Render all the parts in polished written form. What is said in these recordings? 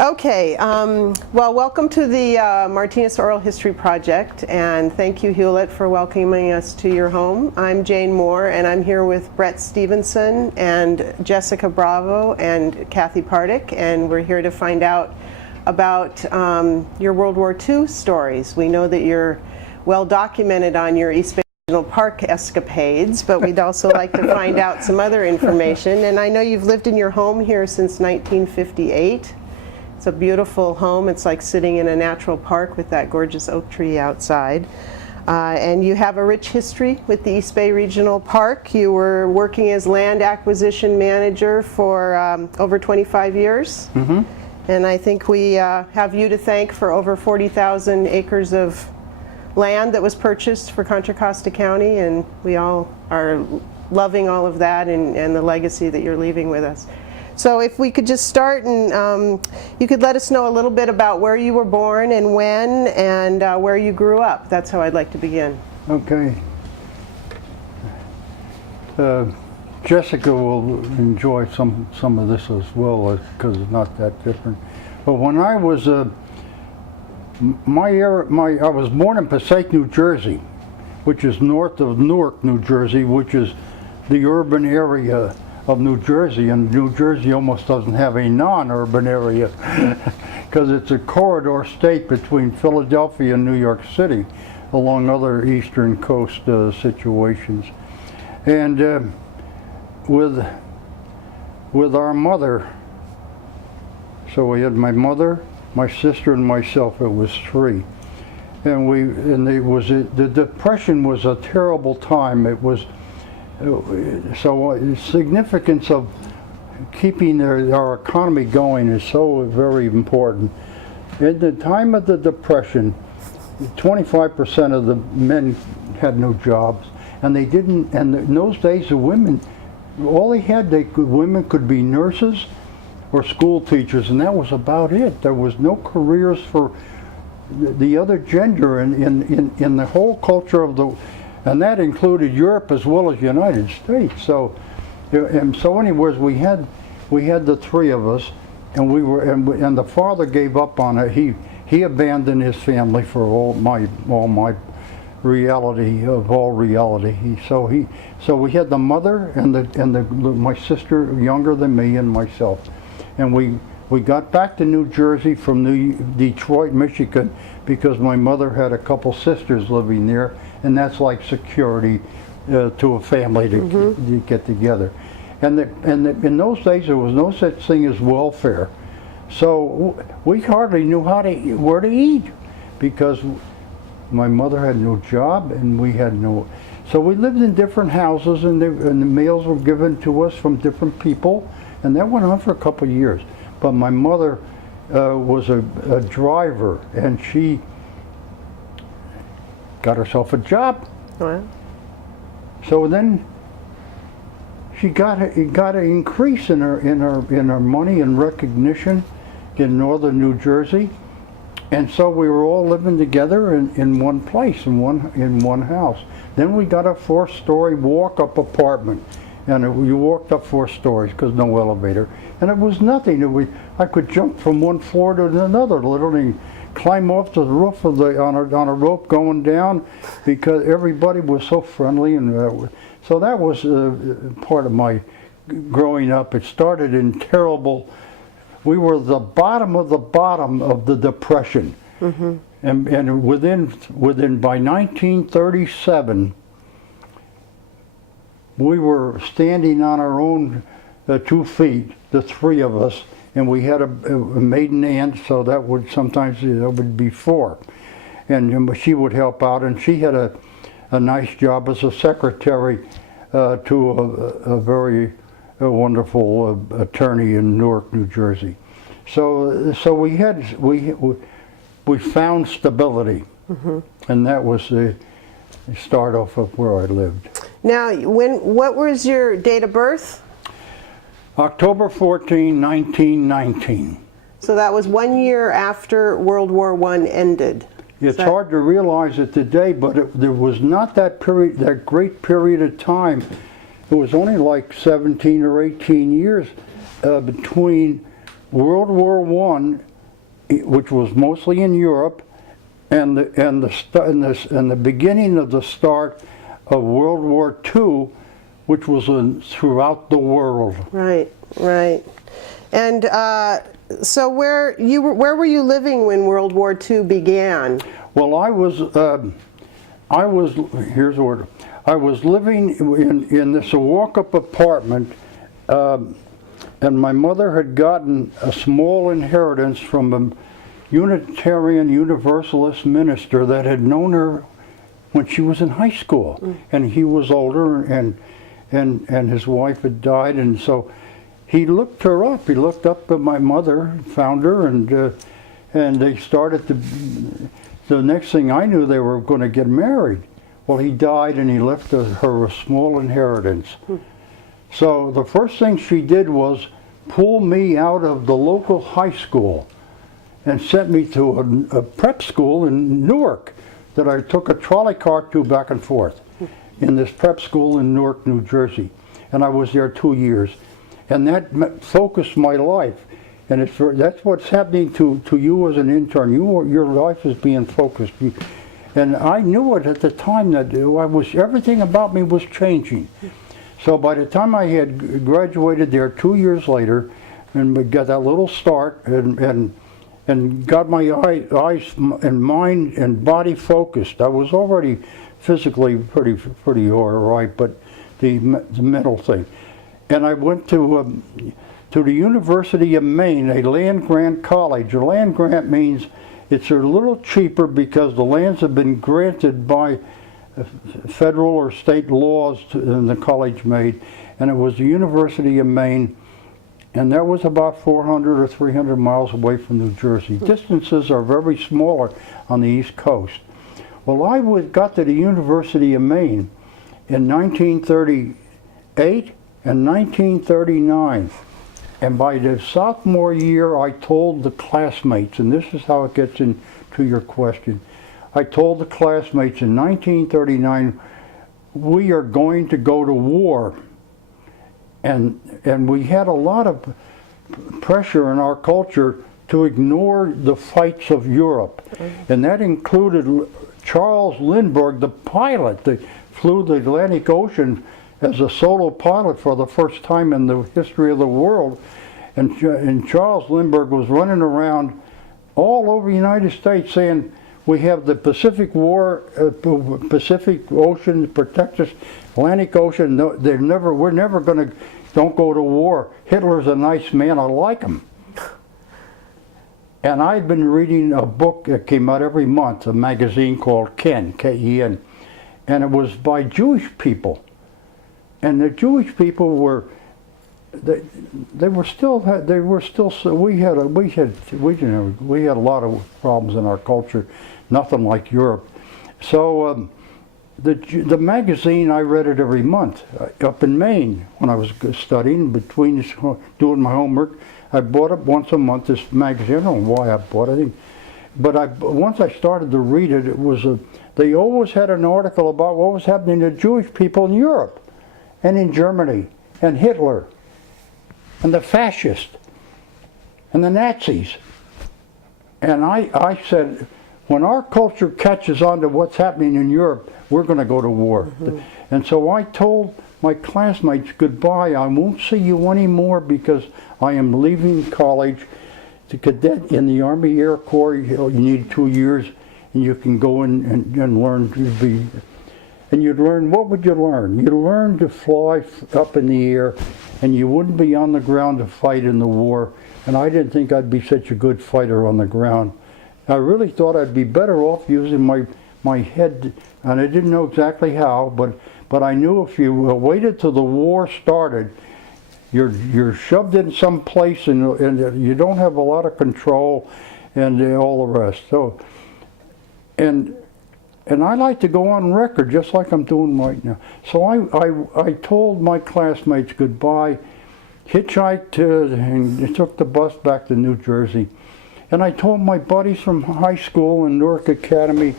Okay, well, welcome to the Martinez Oral History Project, and thank you, Hulet, for welcoming us to your home. I'm Jane Moore, and I'm here with Brett Stevenson and Jessica Bravo and Kathy Pardick, and we're here to find out about your World War II stories. We know that you're well documented on your East Bay Regional Park escapades, but we'd also like to find out some other information. And I know you've lived in your home here since 1958. It's a beautiful home. It's like sitting in a natural park with that gorgeous oak tree outside. And you have a rich history with the East Bay Regional Park. You were working as land acquisition manager for over 25 years. Mm-hmm. And I think we have you to thank for over 40,000 acres of land that was purchased for Contra Costa County, and we all are loving all of that and the legacy that you're leaving with us. So if we could just start, and you could let us know a little bit about where you were born and when, and where you grew up. That's how I'd like to begin. Okay. Jessica will enjoy some of this as well, because it's not that different. But when I was I was born in Passaic, New Jersey, which is north of Newark, New Jersey, which is the urban area of New Jersey, and New Jersey almost doesn't have a non-urban area because it's a corridor state between Philadelphia and New York City, along other eastern coast situations. And with our mother, so we had my mother, my sister, and myself. It was three, and the Depression was a terrible time. It was. So the significance of keeping our economy going is so very important. In the time of the Depression, 25% of the men had no jobs, and they didn't. And in those days, the women, all they had, women could be nurses or school teachers, and that was about it. There was no careers for the other gender in the whole culture of the. And that included Europe as well as the United States. So, and so anyways, we had the three of us, and we were, and the father gave up on it. He abandoned his family for all my reality of all reality. So we had the mother and my sister younger than me and myself, and we got back to New Jersey from Detroit, Michigan, because my mother had a couple sisters living there, and that's like security to a family to get together. And in those days, there was no such thing as welfare, so we hardly knew where to eat, because my mother had no job and we had no. So we lived in different houses, and the meals were given to us from different people, and that went on for a couple of years. But my mother was a driver, and she got herself a job. Wow. So then she got an increase in her money and recognition in northern New Jersey, and so we were all living together in one place, in one house. Then we got a 4-story walk-up apartment, and you walked up 4 stories because no elevator, and it was nothing. I could jump from one floor to another, literally climb off the roof of on a rope going down, because everybody was so friendly, and so that was part of my growing up. It started in terrible. We were the bottom of the Depression, mm-hmm. and within by 1937. We were standing on our own 2 feet, the three of us, and we had a maiden aunt, so that would sometimes be 4, and she would help out, and she had a nice job as a secretary to a very wonderful attorney in Newark, New Jersey. So we found stability, mm-hmm. and that was the start off of where I lived. Now, what was your date of birth? October 14, 1919. So that was 1 year after World War I ended. It's hard to realize it today, but there was not that great period of time. It was only like 17 or 18 years between World War I which was mostly in Europe, and the beginning of the start of World War II, which was throughout the world. Right, right. And so where were you living when World War II began? Well, I was living in this walk-up apartment, and my mother had gotten a small inheritance from a Unitarian Universalist minister that had known her when she was in high school, and he was older, and his wife had died, and so he looked her up. He looked up at my mother, found her, and they started to. The next thing I knew, they were going to get married. Well, he died, and he left her a small inheritance. So the first thing she did was pull me out of the local high school and sent me to a prep school in Newark that I took a trolley car to back and forth in this prep school in Newark, New Jersey. And I was there 2 years. And that focused my life. And that's what's happening to you as an intern. Your life is being focused. And I knew it at the time that everything about me was changing. So by the time I had graduated there 2 years later, and we got that little start, and got my eyes and mind and body focused, I was already physically pretty all right, but the mental thing. And I went to the University of Maine, a land-grant college. A land grant means it's a little cheaper because the lands have been granted by federal or state laws and the college made, and it was the University of Maine, and that was about 400 or 300 miles away from New Jersey. Distances are very smaller on the East Coast. Well, I got to the University of Maine in 1938 and 1939. And by the sophomore year, I told the classmates, and this is how it gets into your question. I told the classmates in 1939, we are going to go to war. And we had a lot of pressure in our culture to ignore the fights of Europe. And that included Charles Lindbergh, the pilot that flew the Atlantic Ocean as a solo pilot for the first time in the history of the world. And Charles Lindbergh was running around all over the United States saying, we have the Pacific Ocean to protect us, Atlantic Ocean, no, we're never going to, don't go to war. Hitler's a nice man, I like him. And I'd been reading a book that came out every month, a magazine called Ken, K-E-N, and it was by Jewish people. And the Jewish people were, we had a lot of problems in our culture, nothing like Europe. So the magazine, I read it every month up in Maine when I was studying, between doing my homework. I bought it once a month, this magazine. I don't know why I bought it, but once I started to read it, they always had an article about what was happening to Jewish people in Europe and in Germany and Hitler and the fascists and the Nazis. And I said, when our culture catches on to what's happening in Europe, we're going to go to war. Mm-hmm. And so I told my classmates, goodbye, I won't see you anymore because I am leaving college to cadet in the Army Air Corps. You need 2 years and you can go in and learn to be. And you'd learn, what would you learn? You'd learn to fly up in the air, and you wouldn't be on the ground to fight in the war. And I didn't think I'd be such a good fighter on the ground. I really thought I'd be better off using my head, and I didn't know exactly how, but I knew if you waited till the war started, you're shoved in some place and you don't have a lot of control and all the rest. So, and I like to go on record just like I'm doing right now. So I told my classmates goodbye, hitchhiked and took the bus back to New Jersey. And I told my buddies from high school and Newark Academy,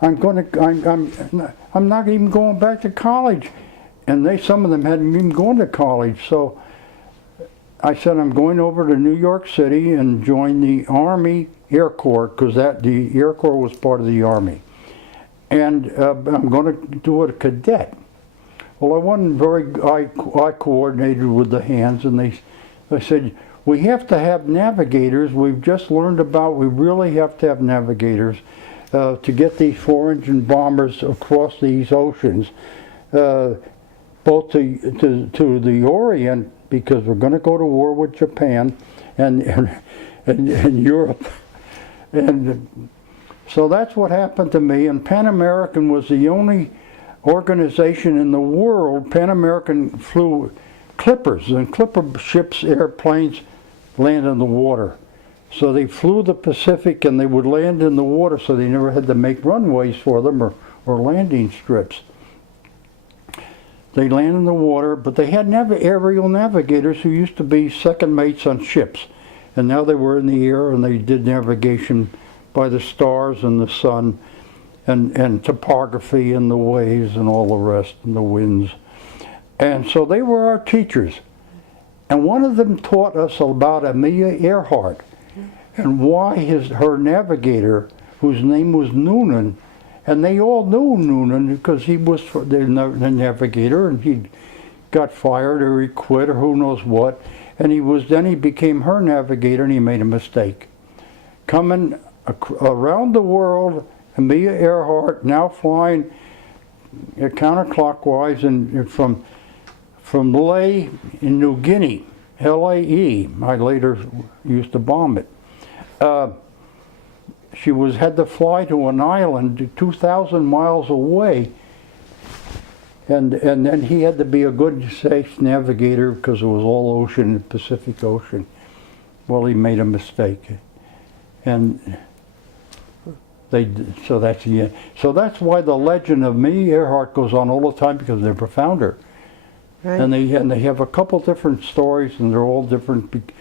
I'm not even going back to college. And some of them hadn't even gone to college. So I said, I'm going over to New York City and join the Army Air Corps, because the Air Corps was part of the Army. And I'm going to do it a cadet. Well, I wasn't very eye coordinated with the hands, and they said, we have to have navigators. We've just learned about, we really have to have navigators to get these 4-engine bombers across these oceans, both to the Orient, because we're going to go to war with Japan and Europe. And so that's what happened to me. And Pan American was the only organization in the world. Pan American flew clippers, and clipper ships, airplanes land in the water. So they flew the Pacific, and they would land in the water, so they never had to make runways for them or landing strips. They land in the water, but they had aerial navigators who used to be second mates on ships. And now they were in the air, and they did navigation by the stars and the sun, and topography and the waves and all the rest, and the winds. And so they were our teachers. And one of them taught us about Amelia Earhart and why her navigator, whose name was Noonan, and they all knew Noonan because he was the navigator, and he got fired or he quit or who knows what, and then he became her navigator, and he made a mistake. Coming around the world, Amelia Earhart now flying counterclockwise and from Lae in New Guinea, LAE. I later used to bomb it. She had to fly to an island 2,000 miles away, and then he had to be a good, safe navigator because it was all ocean, the Pacific Ocean. Well, he made a mistake, and so that's the end. So that's why the legend of Amelia Earhart goes on all the time, because they're profounder. Right. And they have a couple different stories, and they're all different,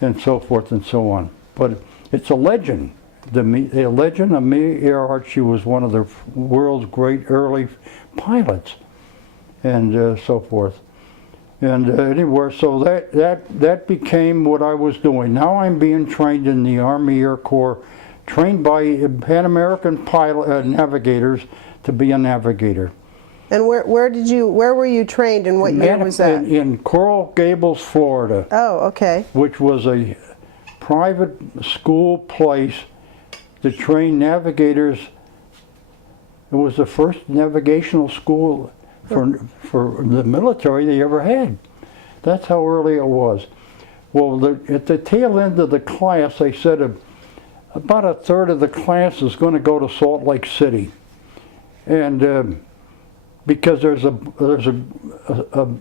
and so forth and so on. But it's a legend. The legend of Amelia Earhart. She was one of the world's great early pilots, and so forth. And anyway, so that became what I was doing. Now I'm being trained in the Army Air Corps, trained by Pan American pilot navigators to be a navigator. And where were you trained, and what year was that? In Coral Gables, Florida. Oh, okay. Which was a private school place to train navigators. It was the first navigational school for the military they ever had. That's how early it was. Well, at the tail end of the class, they said about a third of the class is going to go to Salt Lake City, and because there's a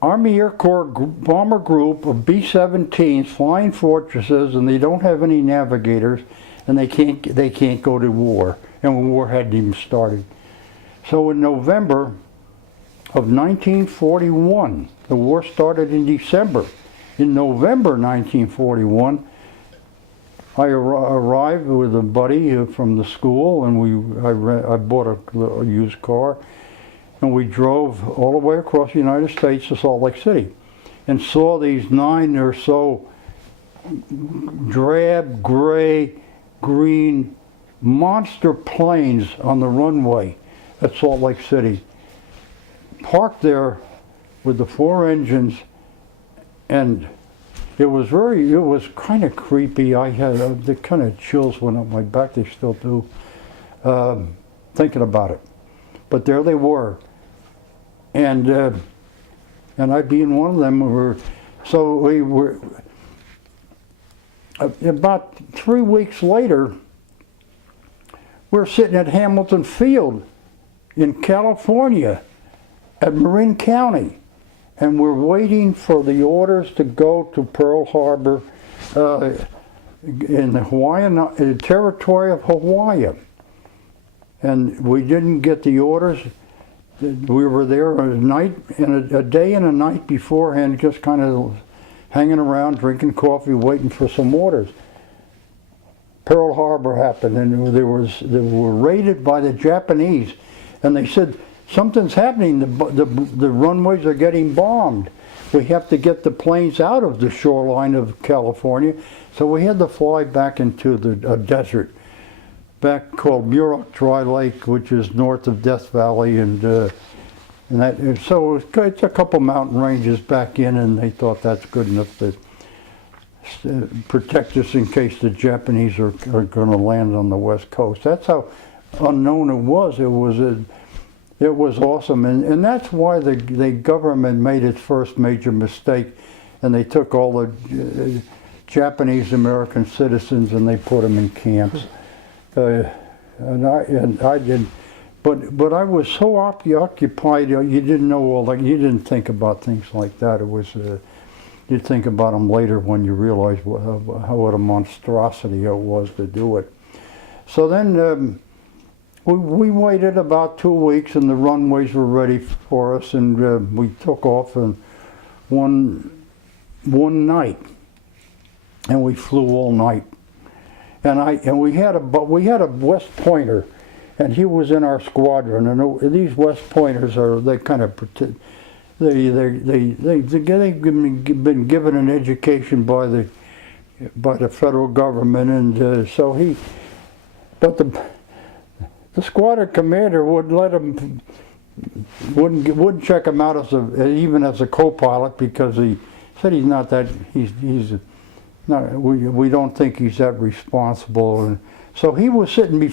Army Air Corps bomber group of B-17s, Flying Fortresses, and they don't have any navigators, and they can't go to war, and war hadn't even started. So in November of 1941, the war started in December. In November 1941, I arrived with a buddy from the school, and I bought a used car, and we drove all the way across the United States to Salt Lake City, and saw these 9 or so drab, gray, green monster planes on the runway at Salt Lake City, parked there with the 4 engines, and it was kind of creepy. I had the kind of chills went up my back. They still do, thinking about it. But there they were, and I being one of them. So we were about 3 weeks later. We're sitting at Hamilton Field in California at Marin County, and we're waiting for the orders to go to Pearl Harbor in the territory of Hawaii. And we didn't get the orders. We were there a day and a night beforehand, just kind of hanging around, drinking coffee, waiting for some orders. Pearl Harbor happened, and they were raided by the Japanese, and they said, something's happening, the runways are getting bombed. we have to get the planes out of the shoreline of California. So we had to fly back into the desert, back called Muroc Dry Lake, which is north of Death Valley, so it's a couple mountain ranges back in, and they thought that's good enough to protect us in case the Japanese are going to land on the West Coast. That's how unknown it was. It was awesome, and that's why the government made its first major mistake, and they took all the Japanese American citizens and they put them in camps. And I did, but I was so occupied. You didn't know all that. You didn't think about things like that. It was you'd think about them later when you realize what a monstrosity it was to do it. So then. We waited about 2 weeks, and the runways were ready for us, and we took off one night, and we flew all night. And we had a West Pointer, and he was in our squadron. And these West Pointers they've been given an education by the federal government, and the squadron commander wouldn't check him out even as a co-pilot, because he said he's not. We don't think he's that responsible. And so he was sitting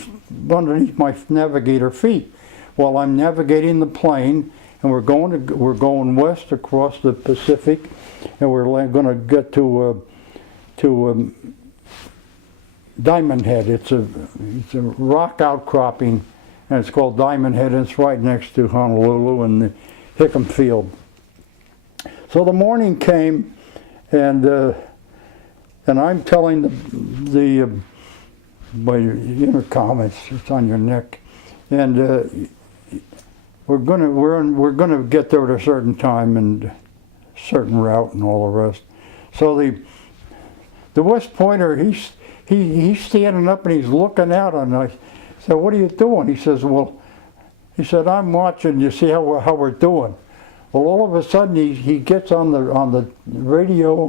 underneath my navigator feet while I'm navigating the plane, and we're going west across the Pacific, and we're going to get to Diamond Head. It's a rock outcropping, and it's called Diamond Head, and it's right next to Honolulu and the Hickam Field. So the morning came, and I'm telling by intercom, it's on your neck, and we're gonna get there at a certain time and certain route and all the rest. So the West Pointer, he's standing up and he's looking out, and I said, "What are you doing?" He says, "I'm watching. You see how we're doing." Well, all of a sudden he gets on the radio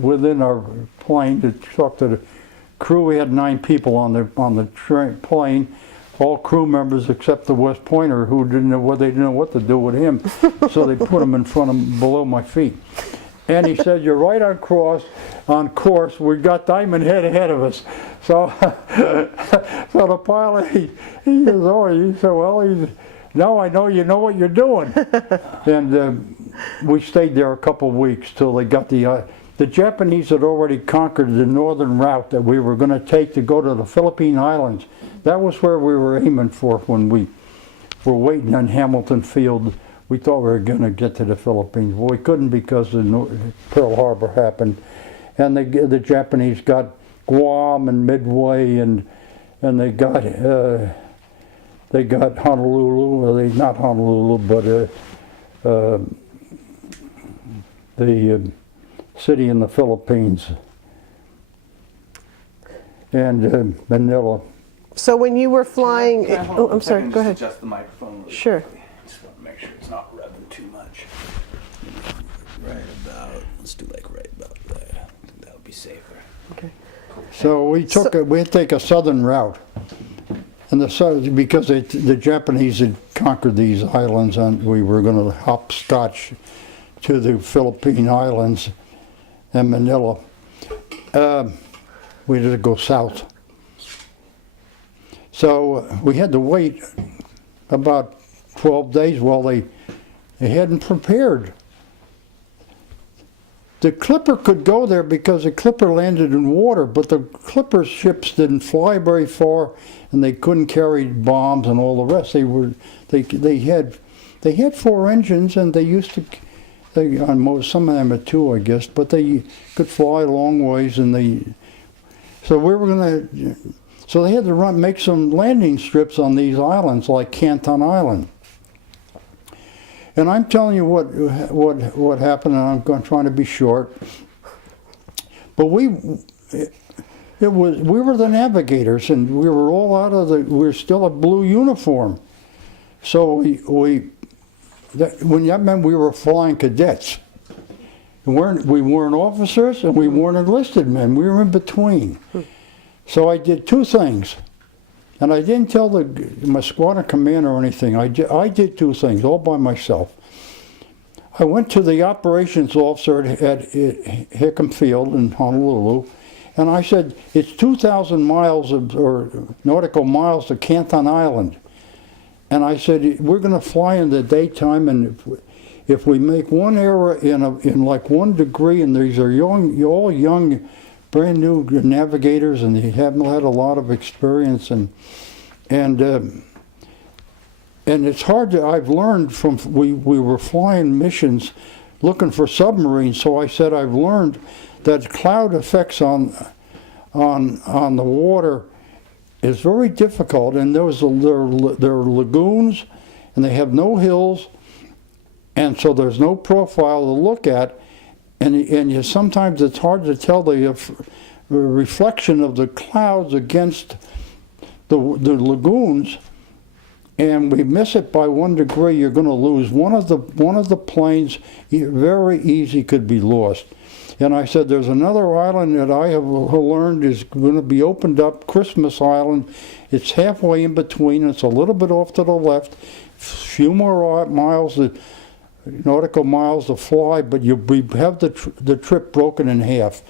within our plane to talk to the crew. We had 9 people on the plane, all crew members except the West Pointer, who didn't know what to do with him. So they put him in front of below my feet. And he said, "You're right on course. We got Diamond Head ahead of us." So, so the pilot, he says, "Well, now I know you know what you're doing." And we stayed there a couple of weeks till they got the Japanese had already conquered the northern route that we were going to take to go to the Philippine Islands. That was where we were aiming for when we were waiting on Hamilton Field. We thought we were going to get to the Philippines. Well, we couldn't because Pearl Harbor happened, and the Japanese got Guam and Midway, and they got Honolulu. Not Honolulu, but the city in the Philippines, and Manila. So when you were flying, I'm sorry. Go ahead. Adjust the microphone. Really Sure. Quickly. Just want to make sure it's not revving too much. Let's do like right about there. That would be safer. Okay. So we had to take a southern route, and because the Japanese had conquered these islands, and we were going to hopscotch to the Philippine Islands and Manila. We had to go south. So we had to wait about 12 days while they hadn't prepared. The Clipper could go there because the Clipper landed in water, but the Clipper ships didn't fly very far, and they couldn't carry bombs and all the rest. They had 4 engines, and they used to. Some of them had 2, I guess, but they could fly a long ways, and so they had to make some landing strips on these islands, like Canton Island. And I'm telling you what happened, and I'm trying to be short. But we were the navigators, and we were all we were still a blue uniform. So when that meant we were flying cadets, We weren't officers and we weren't enlisted men. We were in between. So I did two things. And I didn't tell my squadron commander or anything. I did two things all by myself. I went to the operations officer at Hickam Field in Honolulu, and I said, it's 2,000 miles or nautical miles to Canton Island. And I said, we're going to fly in the daytime, and if we make one error in like 1 degree, and these are all young, brand new navigators, and they haven't had a lot of experience, and it's hard to. I've learned from we were flying missions, looking for submarines. So I said I've learned that cloud effects on the water is very difficult, and there are lagoons, and they have no hills, and so there's no profile to look at. And sometimes it's hard to tell the reflection of the clouds against the lagoons, and we miss it by 1 degree, you're going to lose. One of the planes, very easy, could be lost. And I said, there's another island that I have learned is going to be opened up, Christmas Island. It's halfway in between. It's a little bit off to the left, a few more miles, nautical miles to fly, but you have the trip broken in half,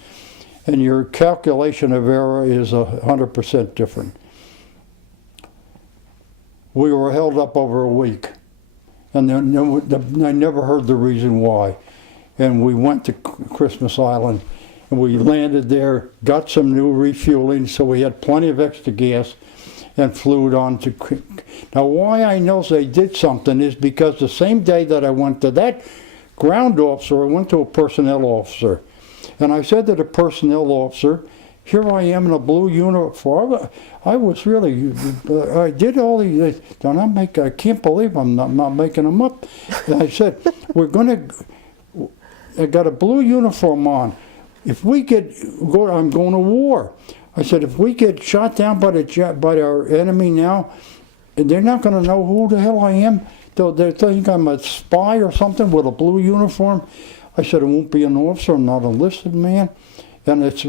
and your calculation of error is 100% different. We were held up over a week, and I never heard the reason why. And we went to Christmas Island, and we landed there, got some new refueling, so we had plenty of extra gas, and flew on to. Now, why I know they did something is because the same day that I went to that ground officer, I went to a personnel officer. And I said to the personnel officer, here I am in a blue uniform. I was really, I did all these, I can't believe I'm not making them up. And I said, I got a blue uniform on. If we I'm going to war. I said, if we get shot down by our enemy now, they're not going to know who the hell I am. They think I'm a spy or something with a blue uniform. I said, I won't be an officer. I'm not an enlisted man. And it's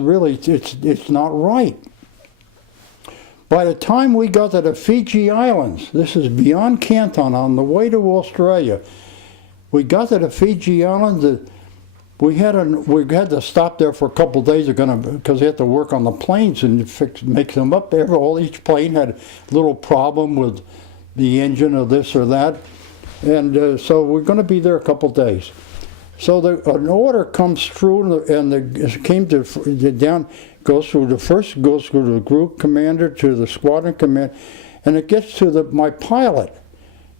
not right. By the time we got to the Fiji Islands, this is beyond Canton, on the way to Australia, we got to the Fiji Islands. We had to stop there for a couple of days because they had to work on the planes and make them up. Each plane had a little problem with the engine or this or that, and so we're going to be there a couple of days. So an order comes through, and goes through the group commander to the squadron commander, and it gets to my pilot,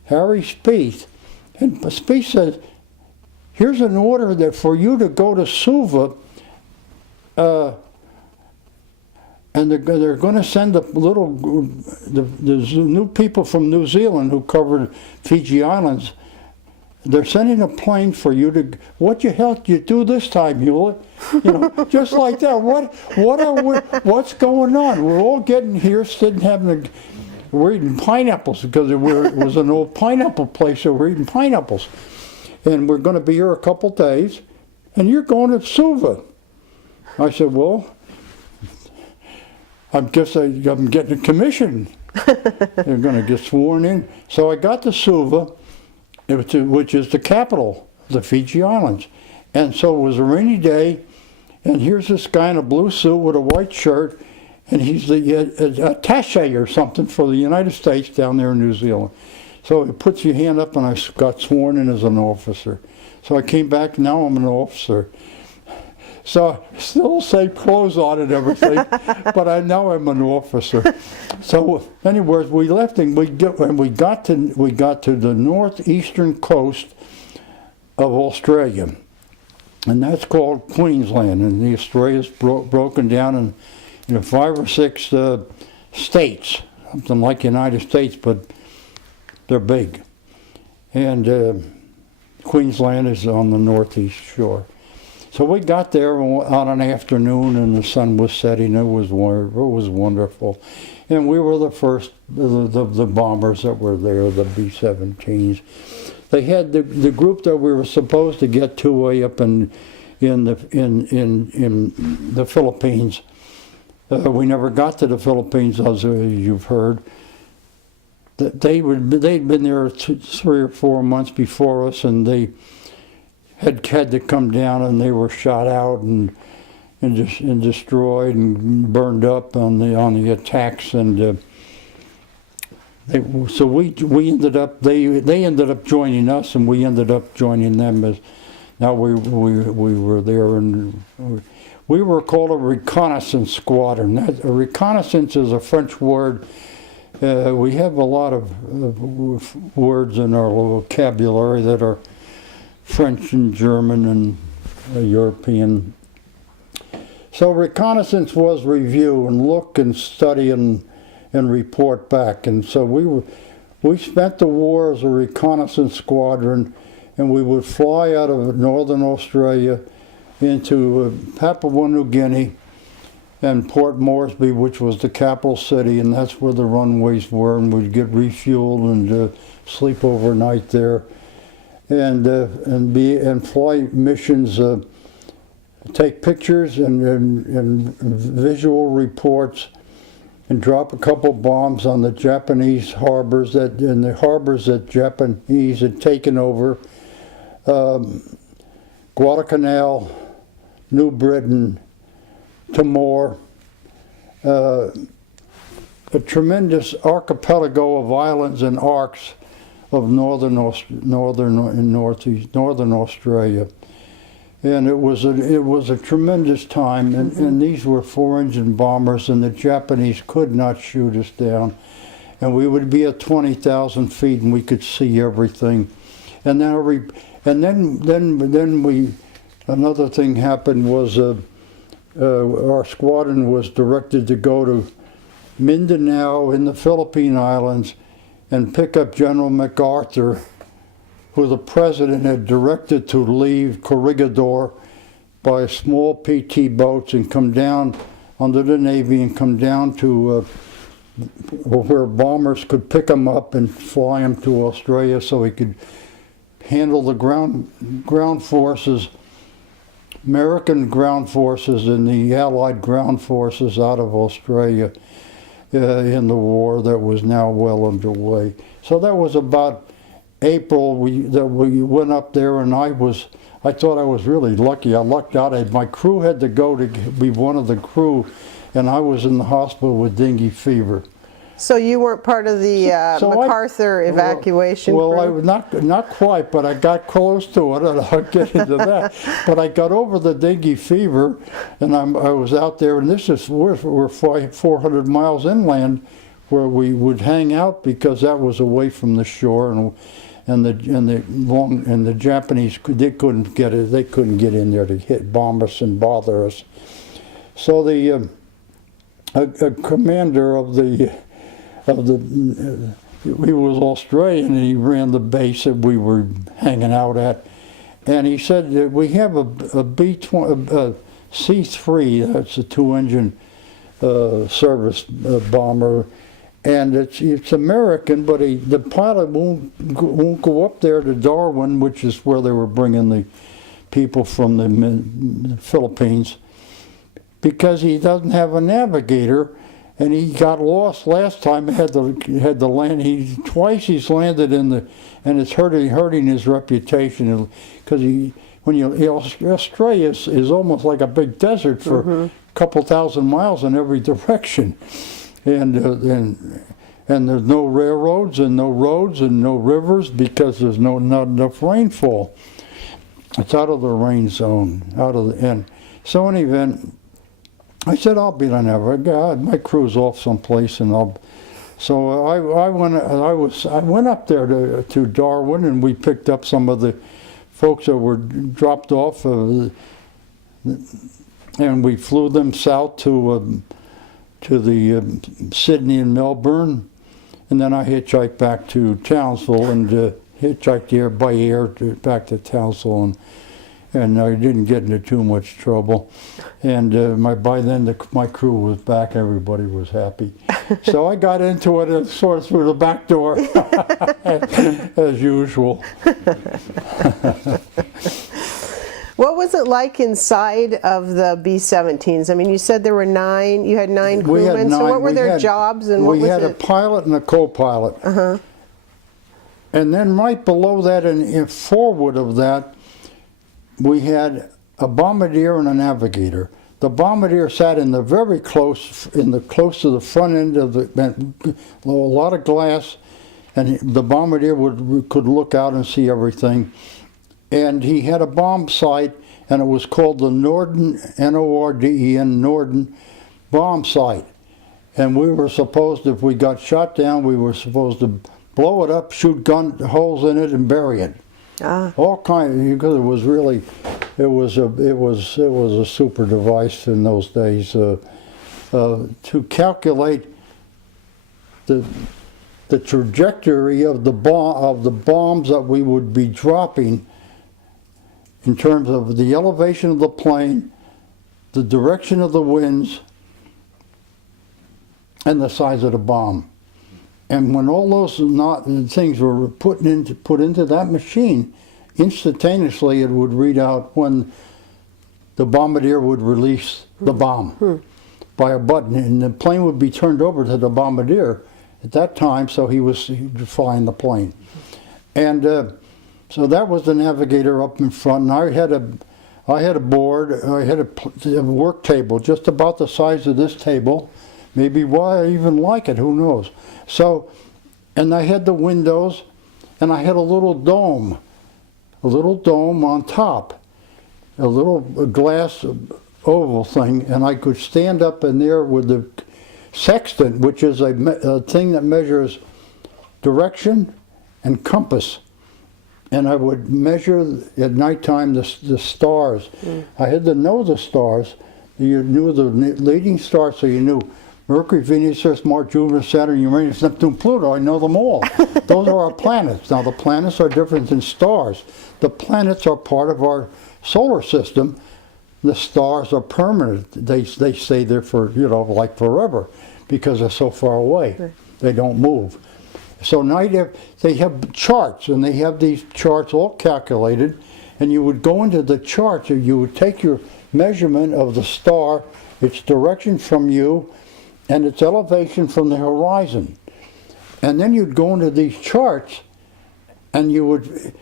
Harry Spieth, and Spieth says, here's an order that for you to go to Suva, and they're going to send the new people from New Zealand who covered Fiji Islands. They're sending a plane for you to. What the hell did you do this time, Hulet? Just like that. What's going on? We're all getting here, we're eating pineapples because it was an old pineapple place, so we're eating pineapples. And we're going to be here a couple days, and you're going to Suva. I said, well, I guess I'm getting a commission. They're going to get sworn in. So I got to Suva, which is the capital of the Fiji Islands. And so it was a rainy day, and here's this guy in a blue suit with a white shirt, and he's the attaché or something for the United States down there in New Zealand. So he puts your hand up, and I got sworn in as an officer. So I came back, now I'm an officer. So I still say clothes on and everything, but now I'm an officer. So anyways, we left, and we got to the northeastern coast of Australia, and that's called Queensland. And the Australia's broken down in 5 or 6 states, something like the United States, but they're big. And Queensland is on the northeast shore. So we got there on an afternoon, and the sun was setting. It was wonderful. And we were the first, the bombers that were there, the B-17s. They had the group that we were supposed to get to way up in in the Philippines. We never got to the Philippines, as you've heard. They'd been there 3 or 4 months before us, and they had to come down, and they were shot out and destroyed and burned up on the attacks, and so we ended up they ended up joining us, and we ended up joining them. As now we were there, and we were called a reconnaissance squadron. A reconnaissance is a French word. We have a lot of words in our vocabulary that are French and German and European. So reconnaissance was review and look and study and report back. And so we spent the war as a reconnaissance squadron, and we would fly out of northern Australia into Papua New Guinea and Port Moresby, which was the capital city, and that's where the runways were, and we'd get refueled and sleep overnight there, and fly missions, take pictures and visual reports, and drop a couple bombs on the Japanese harbors that Japanese had taken over, Guadalcanal, New Britain, Timor, a tremendous archipelago of islands and arcs of northern Australia, and it was a tremendous time. And these were 4-engine bombers, and the Japanese could not shoot us down, and we would be at 20,000 feet, and we could see everything. And then another thing happened was. Our squadron was directed to go to Mindanao in the Philippine Islands and pick up General MacArthur, who the president had directed to leave Corregidor by small PT boats and come down under the Navy and come down to where bombers could pick him up and fly him to Australia so he could handle the ground forces, American ground forces and the Allied ground forces out of Australia in the war that was now well underway. So that was about April that we went up there, and I thought I was really lucky. I lucked out. My crew had to go to be one of the crew, and I was in the hospital with dengue fever. So you weren't part of the MacArthur evacuation Well, I crew? was not quite, but I got close to it, and I'll get into that. But I got over the dengue fever, and I was out there, and we're 400 miles inland, where we would hang out because that was away from the shore, and the Japanese they couldn't get it. They couldn't get in there to bomb us and bother us. So a commander of the he was Australian, and he ran the base that we were hanging out at, and he said that we have a C-3, that's a 2-engine service bomber, and it's American, but the pilot won't go up there to Darwin, which is where they were bringing the people from the Philippines, because he doesn't have a navigator. And he got lost last time. Had to land. Twice he's landed and it's hurting his reputation, because Australia is almost like a big desert for a couple thousand miles in every direction, and there's no railroads and no roads and no rivers because there's not enough rainfall. It's out of the rain zone, so in any event, I said, I'll be the navigator. My crew's off someplace, and So I went up there to Darwin, and we picked up some of the folks that were dropped off, and we flew them south to the Sydney and Melbourne, and then I hitchhiked back to Townsville and hitchhiked here by air back to Townsville, and I didn't get into too much trouble. And by then my crew was back. Everybody was happy. So I got into it sort of through the back door, as usual. What was it like inside of the B-17s? I mean, you said there were 9, you had 9 We had crewmen, so what were we their had- jobs and what We was had a it? pilot and a co-pilot. And then right below that and forward of that, we had a bombardier and a navigator. The bombardier sat in the very close to the front end of a lot of glass, and the bombardier could look out and see everything. And he had a bomb sight, and it was called the Norden, N-O-R-D-E-N, Norden bomb sight. And we were supposed, if we got shot down, we were supposed to blow it up, shoot gun holes in it, and bury it. All kinds, because it was really, it was a super device in those days to calculate the trajectory of the bombs that we would be dropping in terms of the elevation of the plane, the direction of the winds, and the size of the bomb. And when all those things were put into that machine, instantaneously it would read out when the bombardier would release the bomb by a button, and the plane would be turned over to the bombardier at that time, so he was flying the plane. And so that was the navigator up in front, and I had a board, I had a work table just about the size of this table. Maybe why I even like it, who knows. So, and I had the windows, and I had a little dome on top, a little glass oval thing, and I could stand up in there with the sextant, which is a thing that measures direction and compass. And I would measure at nighttime the stars. I had to know the stars. You knew the leading stars, so you knew Mercury, Venus, Earth, Mars, Jupiter, Saturn, Uranus, Neptune, Pluto. I know them all. Those are our planets. Now, the planets are different than stars. The planets are part of our solar system. The stars are permanent. They stay there for, like forever, because they're so far away. Right. They don't move. So now they have charts, and they have these charts all calculated, and you would go into the charts, and you would take your measurement of the star, its direction from you, and its elevation from the horizon. And then you'd go into these charts, and you would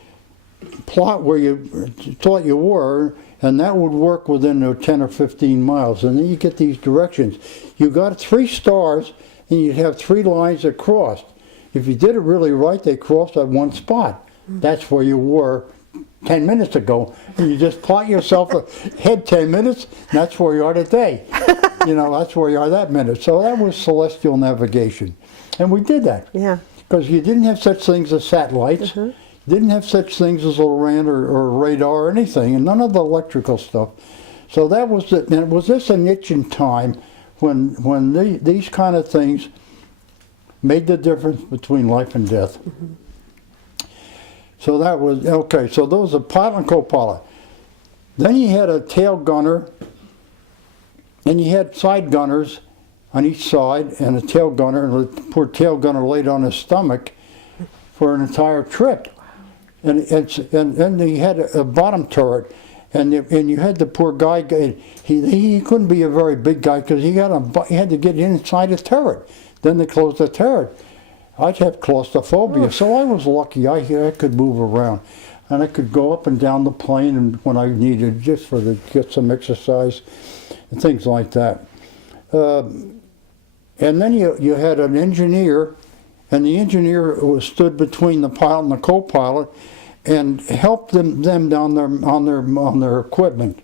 plot where you thought you were, and that would work within 10 or 15 miles. And then you get these directions. You got 3 stars, and you'd have 3 lines that crossed. If you did it really right, they crossed at one spot. That's where you were 10 minutes ago. And you just plot yourself ahead 10 minutes, and that's where you are today. That's where you are that minute. So that was celestial navigation. And we did that. Yeah. Because you didn't have such things as satellites. You didn't have such things as LORAN or radar or anything, and none of the electrical stuff. So that was it. And was this a niche in time when these kind of things made the difference between life and death? So that was, okay, so those are pilot and co-pilot. Then you had a tail gunner, and you had side gunners on each side, and a tail gunner, and the poor tail gunner laid on his stomach for an entire trip. And then you had a bottom turret, and you had the poor guy, he couldn't be a very big guy because he had to get inside the turret. Then they closed the turret. I'd have claustrophobia, so I was lucky. I could move around, and I could go up and down the plane and when I needed, just to get some exercise and things like that. And then you had an engineer, and the engineer stood between the pilot and the co-pilot, and helped them on their equipment.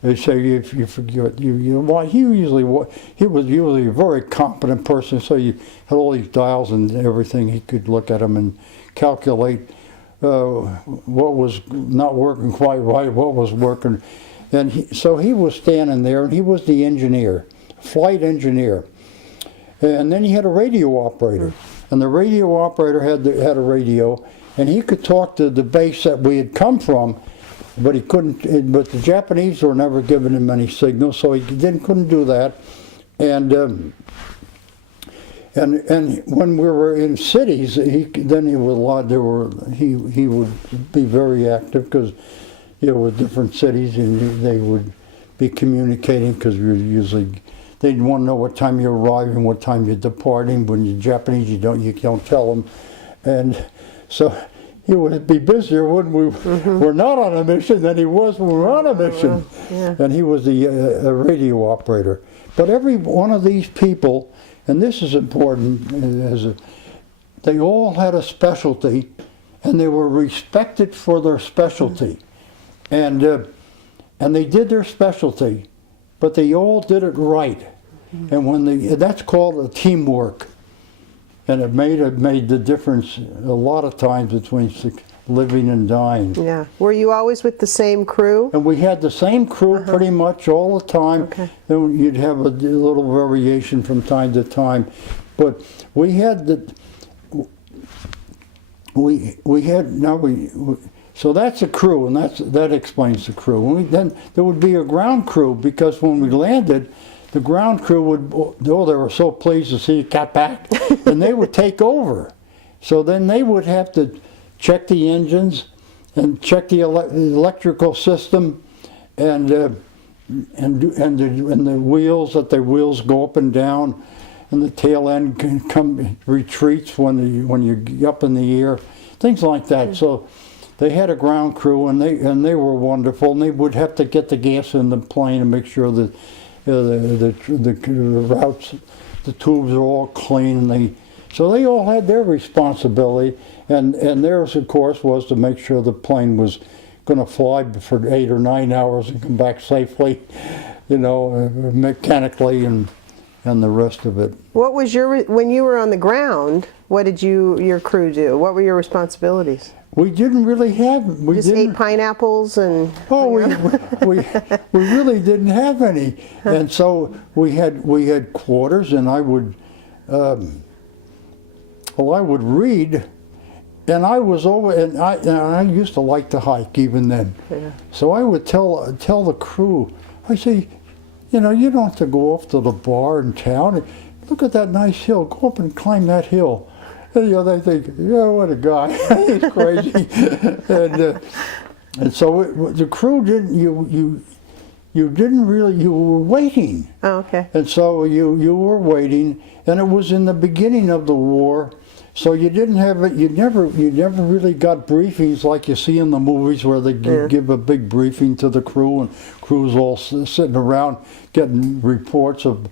They say if you forget, he was usually a very competent person, so you had all these dials and everything. He could look at them and calculate what was not working quite right, what was working, and so he was standing there, and he was the engineer, flight engineer. And then you had a radio operator, and the radio operator had a radio, and he could talk to the base that we had come from, but he couldn't. But the Japanese were never giving him any signal, so he couldn't do that. And when we were in cities, he would be very active because with different cities, and they would be communicating because we were usually they'd want to know what time you're arriving, what time you're departing. When you're Japanese, you don't tell them, and so he would be busier when we were not on a mission than he was when we were on a mission. Yeah. And he was the radio operator. But every one of these people, and this is important, they all had a specialty, and they were respected for their specialty, and they did their specialty, but they all did it right, and that's called a teamwork. And it made the difference a lot of times between living and dying. Yeah. Were you always with the same crew? And we had the same crew pretty much all the time. Okay. And you'd have a little variation from time to time, but we had so that's a crew, and that explains the crew. And then there would be a ground crew, because when we landed, the ground crew they were so pleased to see you got back, and they would take over. So then they would have to check the engines and check the electrical system, and the wheels, that the wheels go up and down, and the tail end retreats when you're up in the air, things like that. So they had a ground crew, and they were wonderful, and they would have to get the gas in the plane and make sure that the routes, the tubes are all clean. So they all had their responsibility, and theirs, of course, was to make sure the plane was going to fly for 8 or 9 hours and come back safely, mechanically and the rest of it. What was when you were on the ground, what did your crew do? What were your responsibilities? We didn't really have. We just ate pineapples and. Oh, we really didn't have any, and so we had quarters, and I would read, and I was over, and I used to like to hike even then. Yeah. So I would tell the crew, I say, you don't have to go off to the bar in town. Look at that nice hill. Go up and climb that hill. And, they think, what a guy. He's crazy. and so the crew didn't. You didn't really. You were waiting. Oh, okay. And so you were waiting, and it was in the beginning of the war. So you didn't have it. You never really got briefings like you see in the movies, where they give a big briefing to the crew, and crews all sitting around getting reports of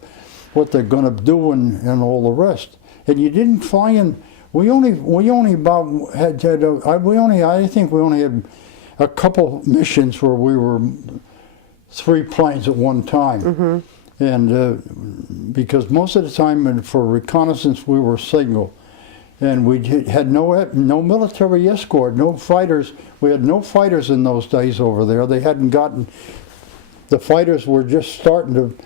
what they're going to do and all the rest. And you didn't fly in. I think we only had a couple missions where we were 3 planes at one time, and because most of the time for reconnaissance we were single. And we had no military escort, no fighters. We had no fighters in those days over there. They hadn't gotten. The fighters were just starting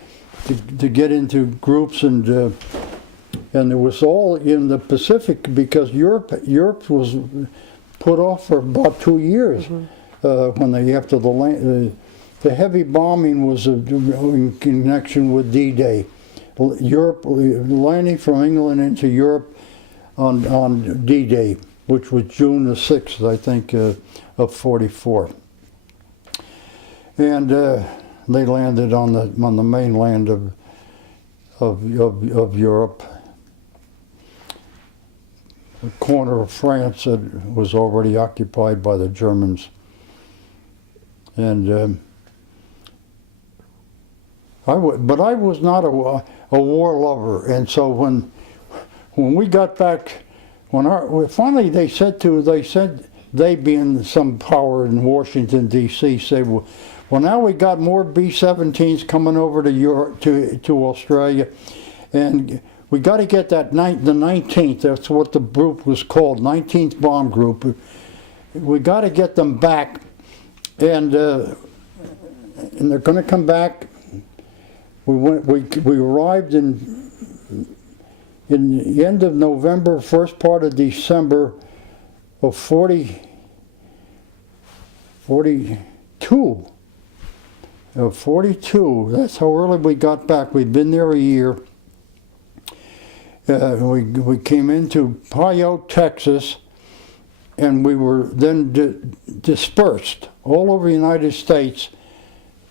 to get into groups, and it was all in the Pacific, because Europe was put off for about 2 years when after the heavy bombing was in connection with D-Day. Europe landing from England into Europe on D-Day, which was June the 6th, I think, of '44, and they landed on the mainland of Europe. The corner of France that was already occupied by the Germans, and but I was not a war lover, and so when we got back, finally they being some power in Washington D.C. said, well now we got more B-17s coming over to Europe, to Australia, and we got to get the 19th. That's what the group was called, 19th Bomb Group. We got to get them back, and they're going to come back. We arrived in the end of November, first part of December of 42. Of 42. That's how early we got back. We'd been there a year. We came into Pyote, Texas, and we were then dispersed all over the United States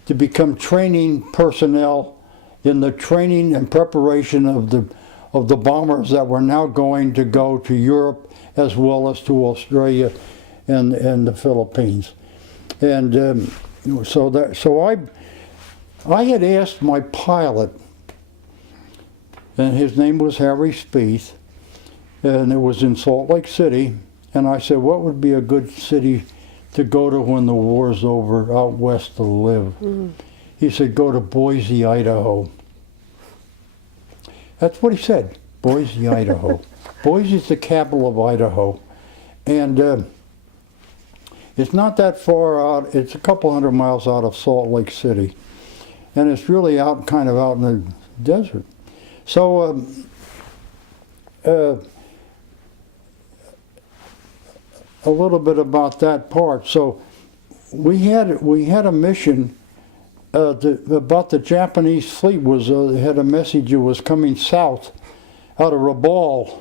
to become training personnel in the training and preparation of the bombers that were now going to go to Europe as well as to Australia and the Philippines. And so I had asked my pilot, and his name was Harry Spieth, and it was in Salt Lake City, and I said, what would be a good city to go to when the war's over out west to live? He said, go to Boise, Idaho. That's what he said, Boise, Idaho. Boise's the capital of Idaho. And it's not that far out. It's a couple hundred miles out of Salt Lake City. And it's really out, kind of out in the desert. So a little bit about that part. So we had a mission about the Japanese fleet was had a message it was coming south out of Rabaul,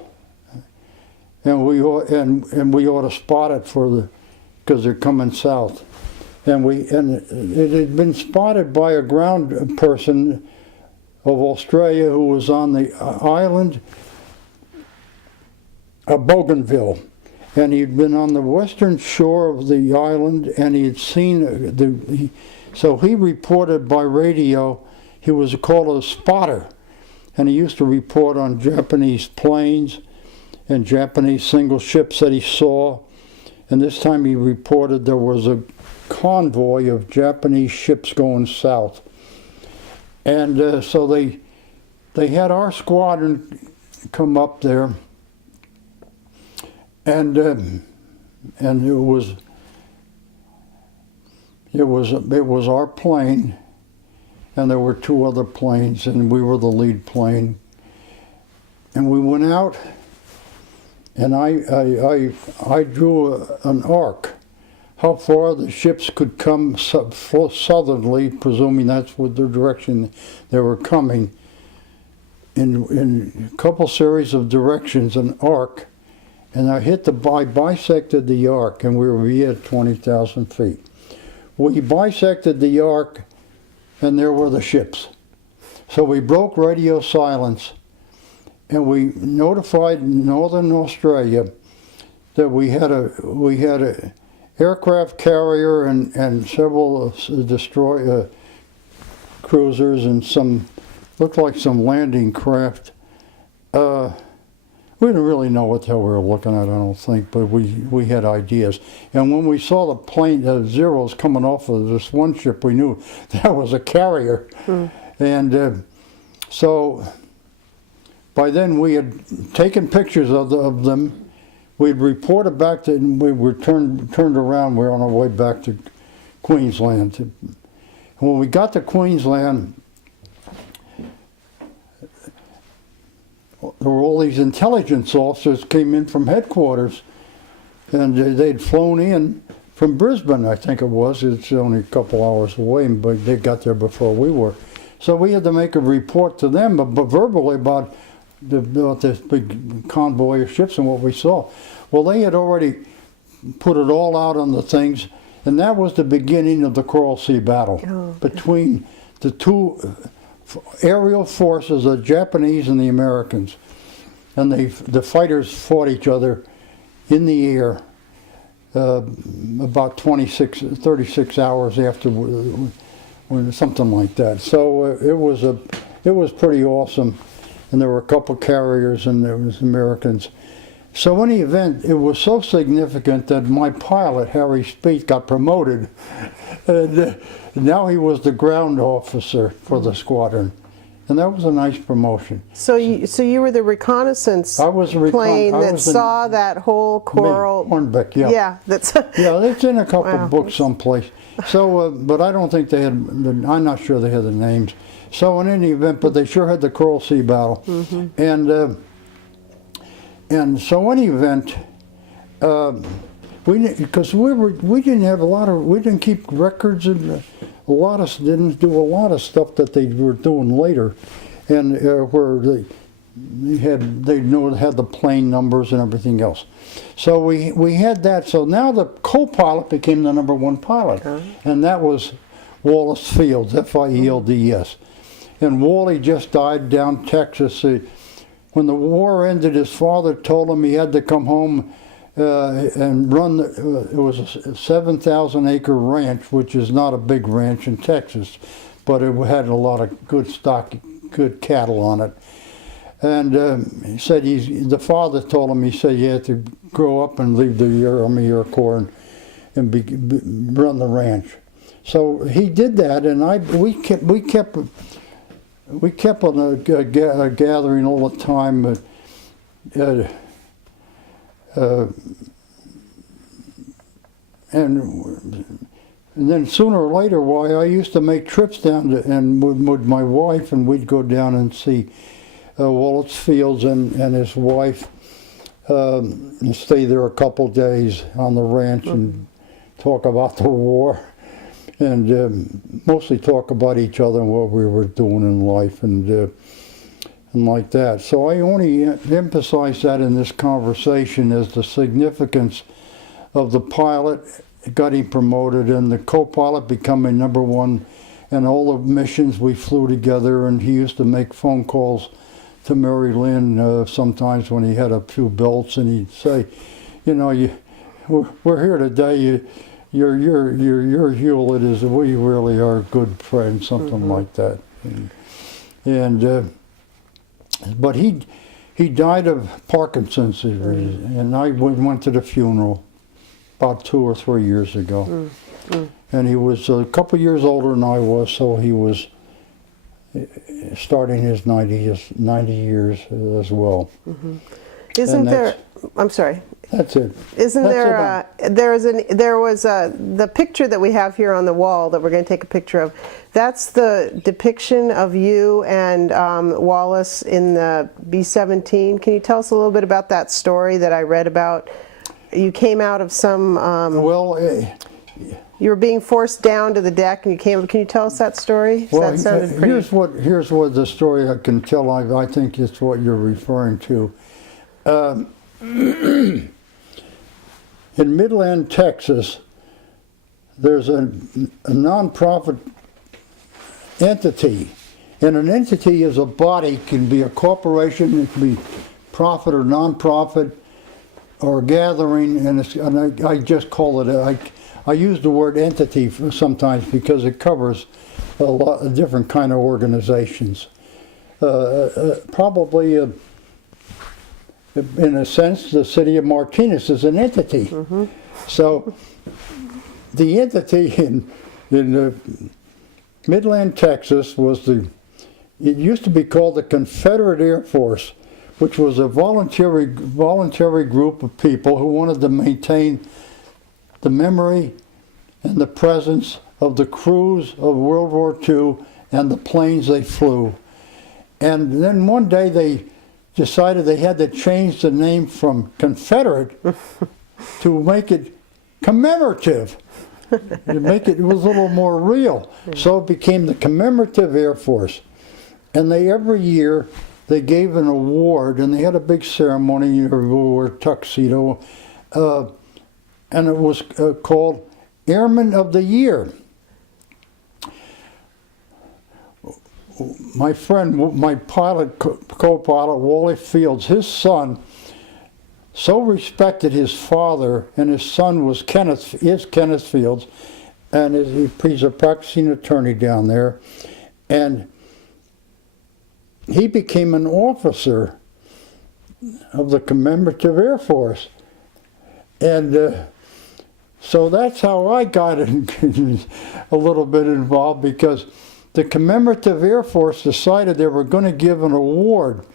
and we ought to spot it because they're coming south, and it had been spotted by a ground person of Australia who was on the island of Bougainville. And he'd been on the western shore of the island, and he had seen so he reported by radio. He was called a spotter, and he used to report on Japanese planes and Japanese single ships that he saw. And this time he reported there was a convoy of Japanese ships going south. And so they had our squadron come up there. And it was our plane, and there were two other planes, and we were the lead plane. And we went out, and I drew an arc, how far the ships could come southerly, presuming that's what the direction they were coming. In a couple series of directions, an arc. And I bisected the arc, and we were at 20,000 feet. We bisected the arc, and there were the ships. So we broke radio silence, and we notified Northern Australia that we had a aircraft carrier and several destroyer cruisers and some looked like some landing craft. We didn't really know what the hell we were looking at, I don't think, but we had ideas. And when we saw the plane, the Zeros coming off of this one ship, we knew that was a carrier. And so by then we had taken pictures of them. We'd reported back to, and we were turned around, we were on our way back to Queensland. And when we got to Queensland, there were all these intelligence officers came in from headquarters, and they'd flown in from Brisbane, I think it was. It's only a couple hours away, but they got there before we were. So we had to make a report to them, but verbally about this big convoy of ships and what we saw. Well, they had already put it all out on the things, and that was the beginning of the Coral Sea battle between the two aerial forces, the Japanese and the Americans, and the fighters fought each other in the air about 36 hours after, something like that. So it was pretty awesome, and there were a couple carriers and there was Americans. So in any event, it was so significant that my pilot, Harry Spieth, got promoted. And now he was the ground officer for the squadron. And that was a nice promotion. So you were the reconnaissance plane that saw that whole coral... Hornbeck, yeah. Yeah, that's... yeah, it's in a couple books someplace. So, but I don't think they had, I'm not sure they had the names. So in any event, but they sure had the Coral Sea battle. And so in any event, because we didn't have we didn't keep records, and didn't do a lot of stuff that they were doing later, and where they had the plane numbers and everything else. So we had that. So now the co-pilot became the #1 pilot, and that was Wallace Fields, Fields. And Wally just died down in Texas. When the war ended, his father told him he had to come home and run. It was a 7,000-acre ranch, which is not a big ranch in Texas, but it had a lot of good stock, good cattle on it. And he said the father told him, he said, you had to grow up and leave the Army Air Corps and run the ranch. So he did that, and we kept on a gathering all the time. And then sooner or later, I used to make trips down with my wife, and we'd go down and see Wallace Fields and his wife, and stay there a couple days on the ranch and talk about the war, and mostly talk about each other and what we were doing in life and like that. So I only emphasize that in this conversation as the significance of the pilot got him promoted and the co-pilot becoming #1, and all the missions we flew together, and he used to make phone calls to Mary Lynn sometimes when he had a few belts, and he'd say, you know, we're here today, your Hulet we really are good friends, something like that. But he died of Parkinson's, and I went to the funeral about 2 or 3 years ago. And he was a couple years older than I was, so he was starting his 90 years as well. Isn't there? I'm sorry. That's it. Isn't there? There was the picture that we have here on the wall that we're going to take a picture of. That's the depiction of you and Wallace in the B-17. Can you tell us a little bit about that story that I read about? You came out of some. You were being forced down to the deck, and you came. Can you tell us that story? Well, that sounded pretty. Here's what the story I can tell. I think it's what you're referring to. In Midland, Texas, there's a nonprofit entity, and an entity is a body. It can be a corporation, it can be profit or nonprofit, or gathering, and I just call it. I use the word entity sometimes because it covers a lot of different kind of organizations. Probably, in a sense, the city of Martinez is an entity. So the entity in Midland, Texas it used to be called the Confederate Air Force, which was a voluntary group of people who wanted to maintain the memory and the presence of the crews of World War II and the planes they flew. And then one day they decided they had to change the name from Confederate to make it commemorative. It was a little more real. So it became the Commemorative Air Force. And every year they gave an award, and they had a big ceremony. Everybody wore a tuxedo. And it was called Airman of the Year. My friend, my co-pilot, Wally Fields, his son so respected his father, and his son was Kenneth Fields, and he's a practicing attorney down there, and he became an officer of the Commemorative Air Force. And so that's how I got a little bit involved, because the Commemorative Air Force decided they were going to give an award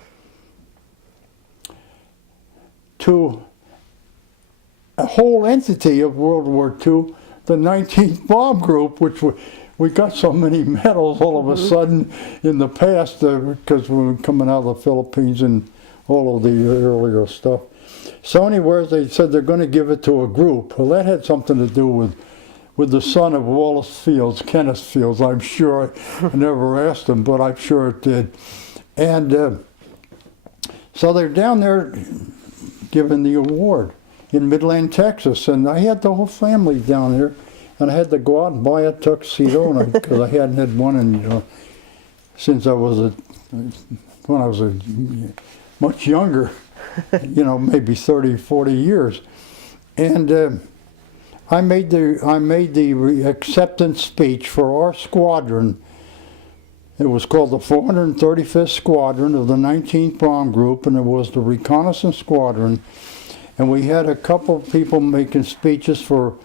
to a whole entity of World War II, the 19th Bomb Group, which we got so many medals all of a sudden in the past because we were coming out of the Philippines and all of the earlier stuff. So anyways, they said they're going to give it to a group. Well, that had something to do with the son of Wallace Fields, Kenneth Fields. I'm sure. I never asked him, but I'm sure it did. And So they're down there giving the award in Midland, Texas, and I had the whole family down there, and I had to go out and buy a tuxedo, because I hadn't had one since I was when I was much younger, maybe 30, 40 years, and I made the acceptance speech for our squadron. It was called the 435th Squadron of the 19th Bomb Group, and it was the reconnaissance squadron. And we had a couple of people making speeches for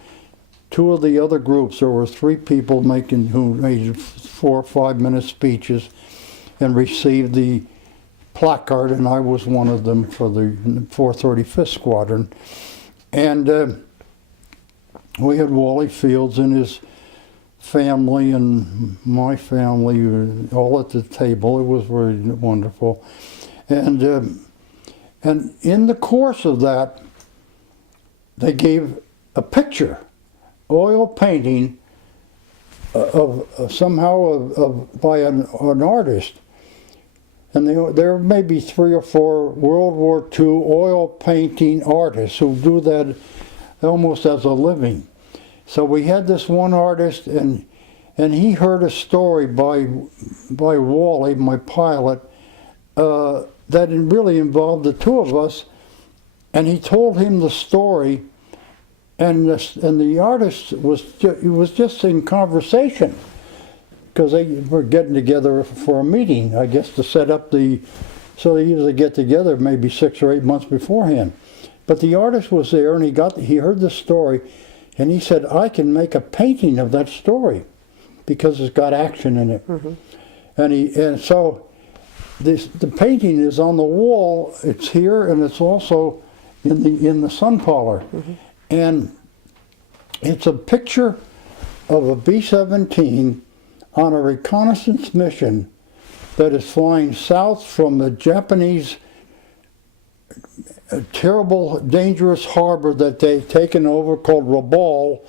two of the other groups. There were three people who made 4 or 5 minute speeches and received the placard, and I was one of them for the 435th Squadron. And we had Wally Fields and his family and my family all at the table. It was very wonderful. And in the course of that, they gave a picture, oil painting by an artist. And there may be 3 or 4 World War II oil painting artists who do that almost as a living. So we had this one artist, and he heard a story by Wally, my pilot, that really involved the two of us, and he told him the story, and the artist was just in conversation, because they were getting together for a meeting, I guess, to set up so they usually get together maybe 6 or 8 months beforehand. But the artist was there, and he heard the story, and he said, I can make a painting of that story because it's got action in it. Mm-hmm. And so the painting is on the wall. It's here, and it's also in the sun parlor. Mm-hmm. And it's a picture of a B-17 on a reconnaissance mission that is flying south from the Japanese terrible, dangerous harbor that they've taken over called Rabaul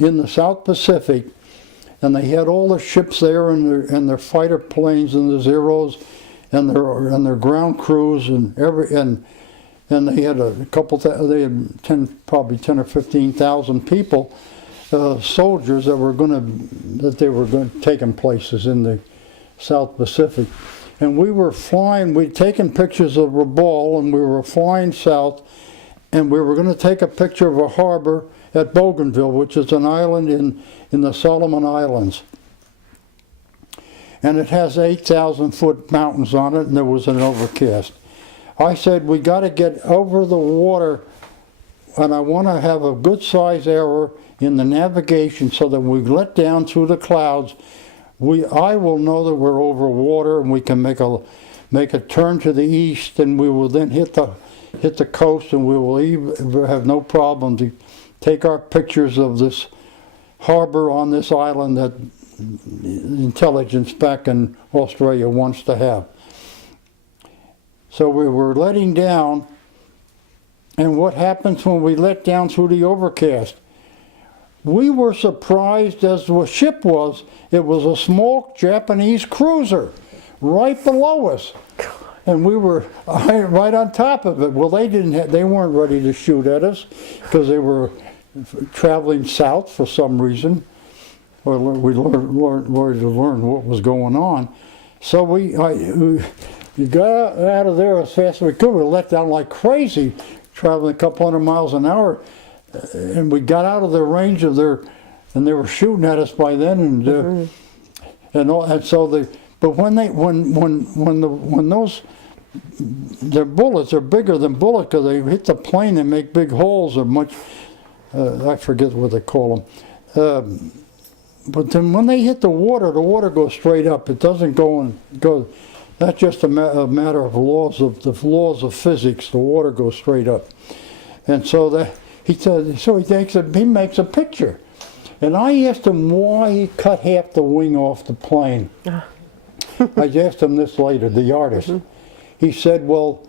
in the South Pacific, and they had all the ships there and their fighter planes and the Zeros and their ground crews and they had they had probably 10 or 15,000 people, soldiers that they were going to taking places in the South Pacific. And we were flying, we'd taken pictures of Rabaul, and we were flying south, and we were going to take a picture of a harbor at Bougainville, which is an island in the Solomon Islands. And it has 8,000-foot mountains on it, and there was an overcast. I said, we got to get over the water, and I want to have a good size error in the navigation so that we let down through the clouds. I will know that we're over water, and we can make a turn to the east, and we will then hit the coast, and we will have no problem to take our pictures of this harbor on this island that intelligence back in Australia wants to have. So we were letting down, and what happens when we let down through the overcast? We were surprised as the ship was. It was a small Japanese cruiser right below us, and we were right on top of it. Well, they weren't ready to shoot at us because they were traveling south for some reason. Or we learned what was going on. So we got out of there as fast as we could. We let down like crazy, traveling a couple hundred miles an hour. And we got out of the range of and they were shooting at us by then, but when their bullets are bigger than bullets because they hit the plane, they make big holes, or much, I forget what they call them. But then when they hit the water goes straight up. It doesn't go. That's just a matter of laws of physics. The water goes straight up, and so he makes a picture. And I asked him why he cut half the wing off the plane. I asked him this later, the artist. Mm-hmm. He said, well,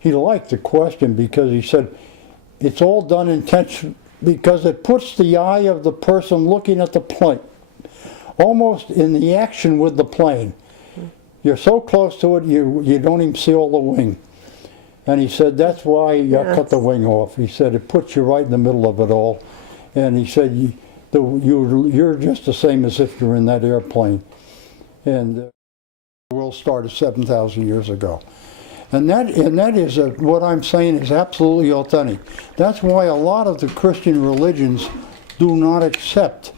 he liked the question because he said, it's all done intentionally because it puts the eye of the person looking at the plane almost in the action with the plane. You're so close to it, you don't even see all the wing. And he said, that's why I cut the wing off. He said, it puts you right in the middle of it all. And he said, you're just the same as if you're in that airplane. And the world started 7,000 years ago. And that is what I'm saying is absolutely authentic. That's why a lot of the Christian religions do not accept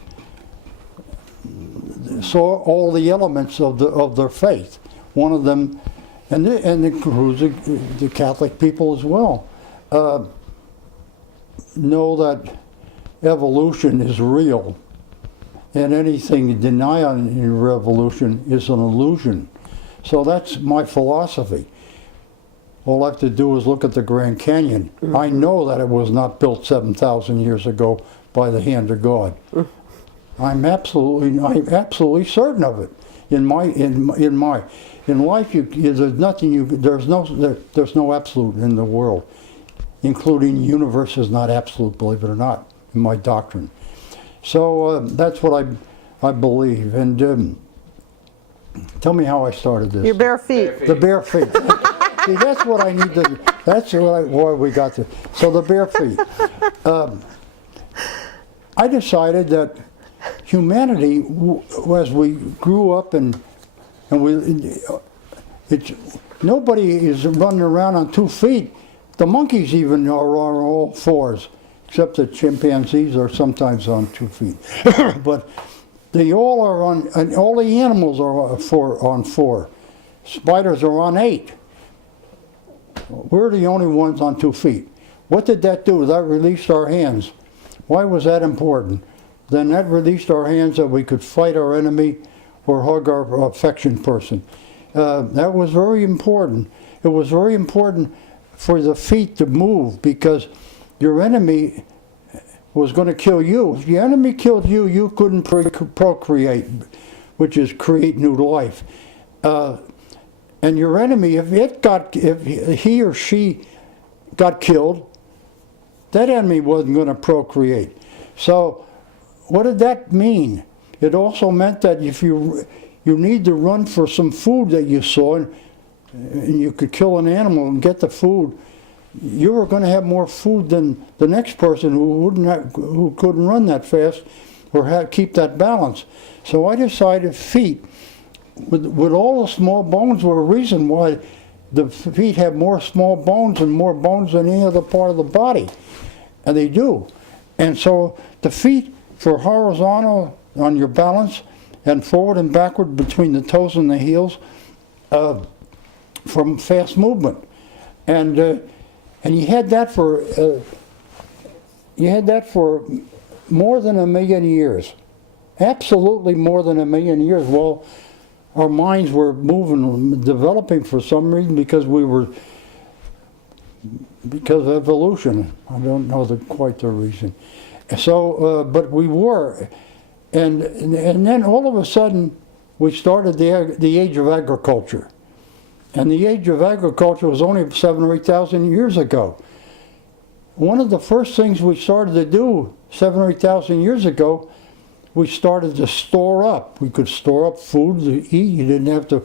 all the elements of their faith. One of them, and includes the Catholic people as well, know that evolution is real, and anything denying revolution is an illusion. So that's my philosophy. All I have to do is look at the Grand Canyon. Mm-hmm. I know that it was not built 7,000 years ago by the hand of God. Mm-hmm. I'm absolutely certain of it. In life, there's no absolute in the world, including the universe is not absolute, believe it or not, in my doctrine. So that's what I believe. And tell me how I started this. Your bare feet. The bare feet. See, that's what I need to. That's why we got to. So the bare feet. I decided that humanity, as we grew up and nobody is running around on 2 feet. The monkeys even are on all fours, except the chimpanzees are sometimes on 2 feet. But they all are on, and all the animals are on 4. Spiders are on 8. We're the only ones on 2 feet. What did that do? That released our hands. Why was that important? Then that released our hands that we could fight our enemy or hug our affection person. That was very important. It was very important for the feet to move because your enemy was going to kill you. If your enemy killed you, you couldn't procreate, which is create new life. And your enemy, if he or she got killed, that enemy wasn't going to procreate. So what did that mean? It also meant that if you need to run for some food that you saw, and you could kill an animal and get the food, you were going to have more food than the next person who couldn't run that fast or keep that balance. So I decided feet, with all the small bones, were a reason why the feet have more small bones and more bones than any other part of the body, and they do. And so the feet for horizontal on your balance and forward and backward between the toes and the heels from fast movement. And you had that for more than 1 million years. Absolutely more than 1 million years. Well, our minds were moving, developing for some reason because of evolution. I don't know quite the reason. So, but we were, and then all of a sudden we started the age of agriculture, and the age of agriculture was only 7,000 or 8,000 years ago. One of the first things we started to do 7,000 or 8,000 years ago, we started to store up. We could store up food to eat. You didn't have to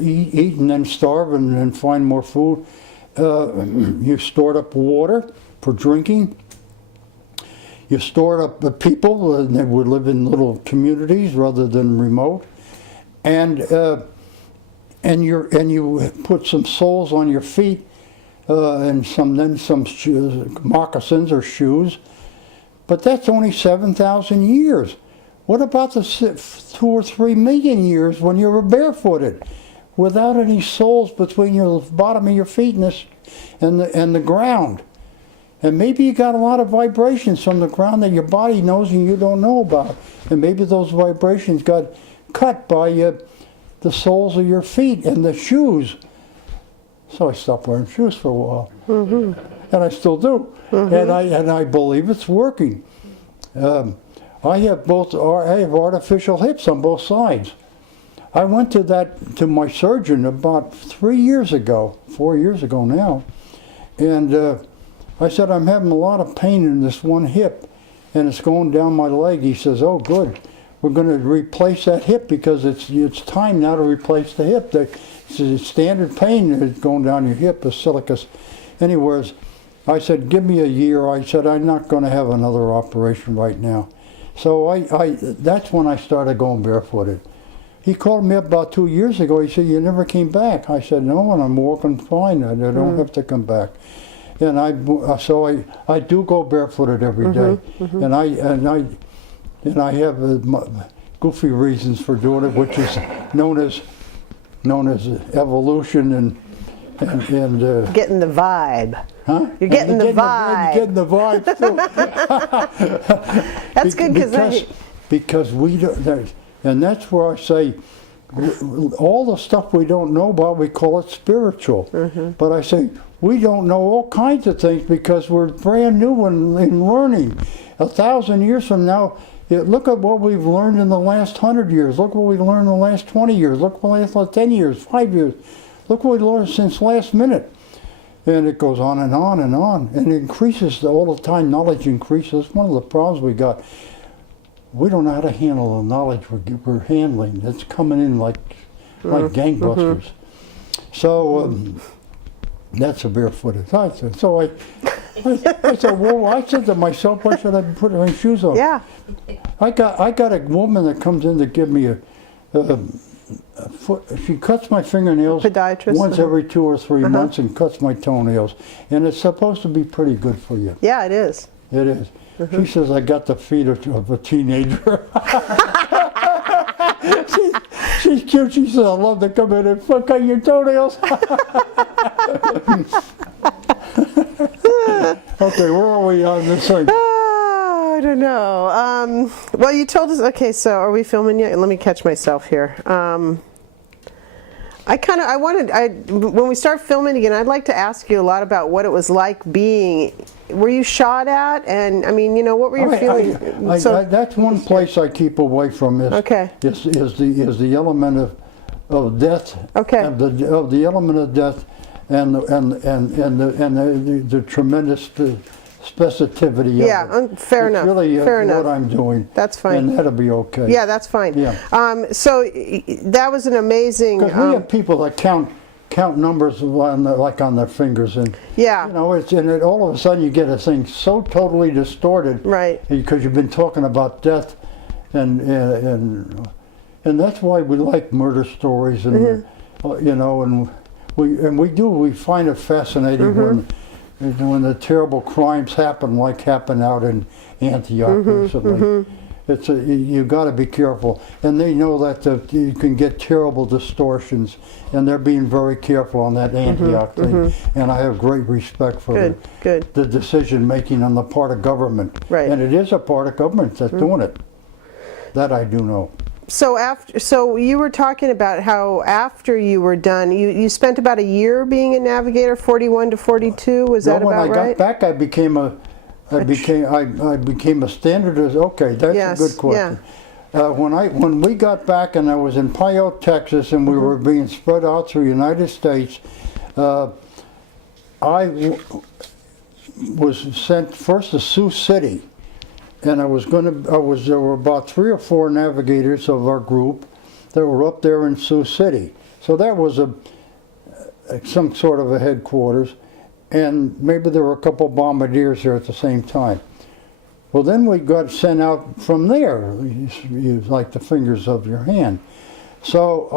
eat and then starve and then find more food. You stored up water for drinking. You stored up the people, and they would live in little communities rather than remote, and you put some soles on your feet, and some moccasins or shoes, but that's only 7,000 years. What about the 2 or 3 million years when you were barefooted, without any soles between your bottom of your feet and the ground? And maybe you got a lot of vibrations from the ground that your body knows and you don't know about. And maybe those vibrations got cut by the soles of your feet and the shoes. So I stopped wearing shoes for a while. Mm-hmm. And I still do. Mm-hmm. And I believe it's working. I have artificial hips on both sides. I went to my surgeon about 4 years ago now. And I said, I'm having a lot of pain in this one hip, and it's going down my leg. He says, oh, good. we're going to replace that hip because it's time now to replace the hip. The standard pain is going down your hip is silicus. Anyways, I said, give me a year. I said, I'm not going to have another operation right now. So that's when I started going barefooted. He called me up about 2 years ago. He said, you never came back. I said, no, and I'm walking fine. I don't have to come back. And I do go barefooted every day. And I have goofy reasons for doing it, which is known as evolution and getting the vibe. Huh? You're getting the vibe. You're getting the vibe too. That's good because we don't. And that's where I say, all the stuff we don't know about, we call it spiritual. But I say, we don't know all kinds of things because we're brand new in learning. 1,000 years from now, look at what we've learned in the last 100 years. Look what we learned in the last 20 years. Look what the last 10 years, 5 years. Look what we learned since last minute. And it goes on and on and on. And it increases all the time. Knowledge increases. One of the problems we got. We don't know how to handle the knowledge we're handling. It's coming in like gangbusters. So that's a barefooted. So I said, well, I said to myself, why should I put my shoes on? Yeah. I got a woman that comes in to give me a foot. She cuts my fingernails Podiatrist? once every 2 or 3 months and cuts my toenails. And it's supposed to be pretty good for you. Yeah, it is. It is. She says, I got the feet of a teenager. She's cute. She says, I love to come in and fuck on your toenails. Okay, where are we on this thing? Oh, I don't know. Well, you told us, okay, so are we filming yet? Let me catch myself here. When we start filming again, I'd like to ask you a lot about what it was like being, were you shot at? And I mean, you know, what were you feeling? That's one place I keep away from is the element of death. Okay. Of the element of death and the tremendous specificity of it. Fair enough. Really fair enough. what I'm doing. That's fine. And that'll be okay. Yeah, that's fine. Yeah. So that was an amazing. Because we have people that count numbers like on their fingers, and yeah, you know, all of a sudden you get a thing so totally distorted, right? Because you've been talking about death, and that's why we like murder stories, and you know, and we find it fascinating when the terrible crimes happen, like happened out in Antioch recently. You got to be careful, and they know that you can get terrible distortions, and they're being very careful on that Antioch thing. And I have great respect for the decision making on the part of government, and it is a part of government that's doing it. That I do know. So you were talking about how after you were done, you spent about a year being a navigator, 41 to 42. Was that about right? When I got back, I became a standardist. Okay, that's a good question. Yeah. When we got back, and I was in Pyote, Texas, and we were being spread out through the United States, I was sent first to Sioux City, and there were about 3 or 4 navigators of our group that were up there in Sioux City. So that was some sort of a headquarters. And maybe there were a couple of bombardiers there at the same time. Well, then we got sent out from there, like the fingers of your hand. So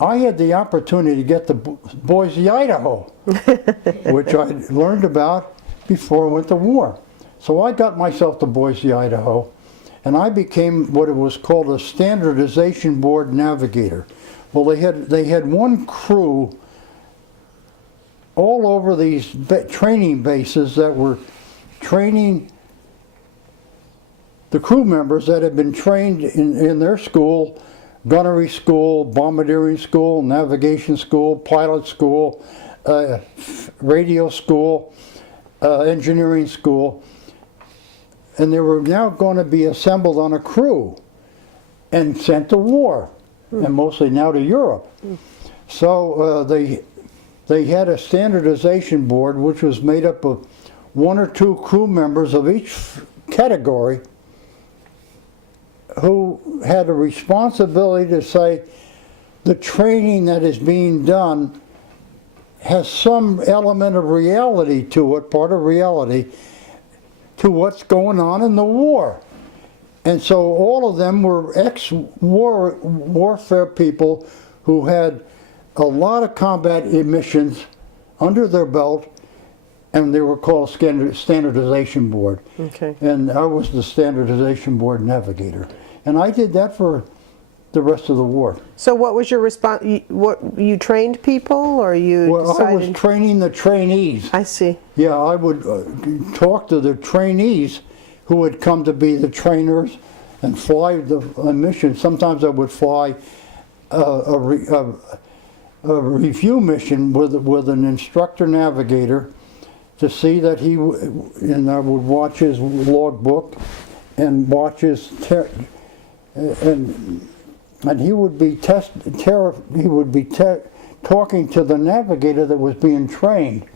I had the opportunity to get to Boise, Idaho, which I learned about before I went to war. So I got myself to Boise, Idaho, and I became what it was called a standardization board navigator. Well, they had one crew all over these training bases that were training the crew members that had been trained in their school, gunnery school, bombardiering school, navigation school, pilot school, radio school, engineering school. And they were now going to be assembled on a crew and sent to war, and mostly now to Europe. So they had a standardization board which was made up of 1 or 2 crew members of each category who had a responsibility to say the training that is being done has some element of reality to it, part of reality, to what's going on in the war. And so all of them were ex-warfare people who had a lot of combat missions under their belt, and they were called standardization board. Okay. And I was the standardization board navigator. And I did that for the rest of the war. So what was your response? You trained people, or you decided? I was training the trainees. I see. Yeah, I would talk to the trainees who would come to be the trainers and fly the mission. Sometimes I would fly a review mission with an instructor navigator to see that and I would watch his logbook and watch his and he would be talking to the navigator that was being trained,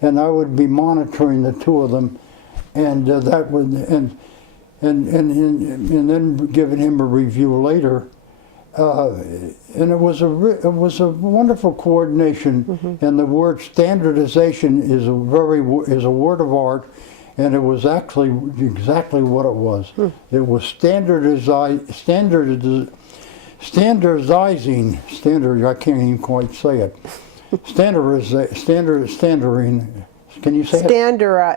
and I would be monitoring the two of them, and that would and then giving him a review later, and it was a wonderful coordination. And the word standardization is a word of art, and it was actually exactly what it was. It was standardizing. I can't even quite say it. Standarding. Can you say it?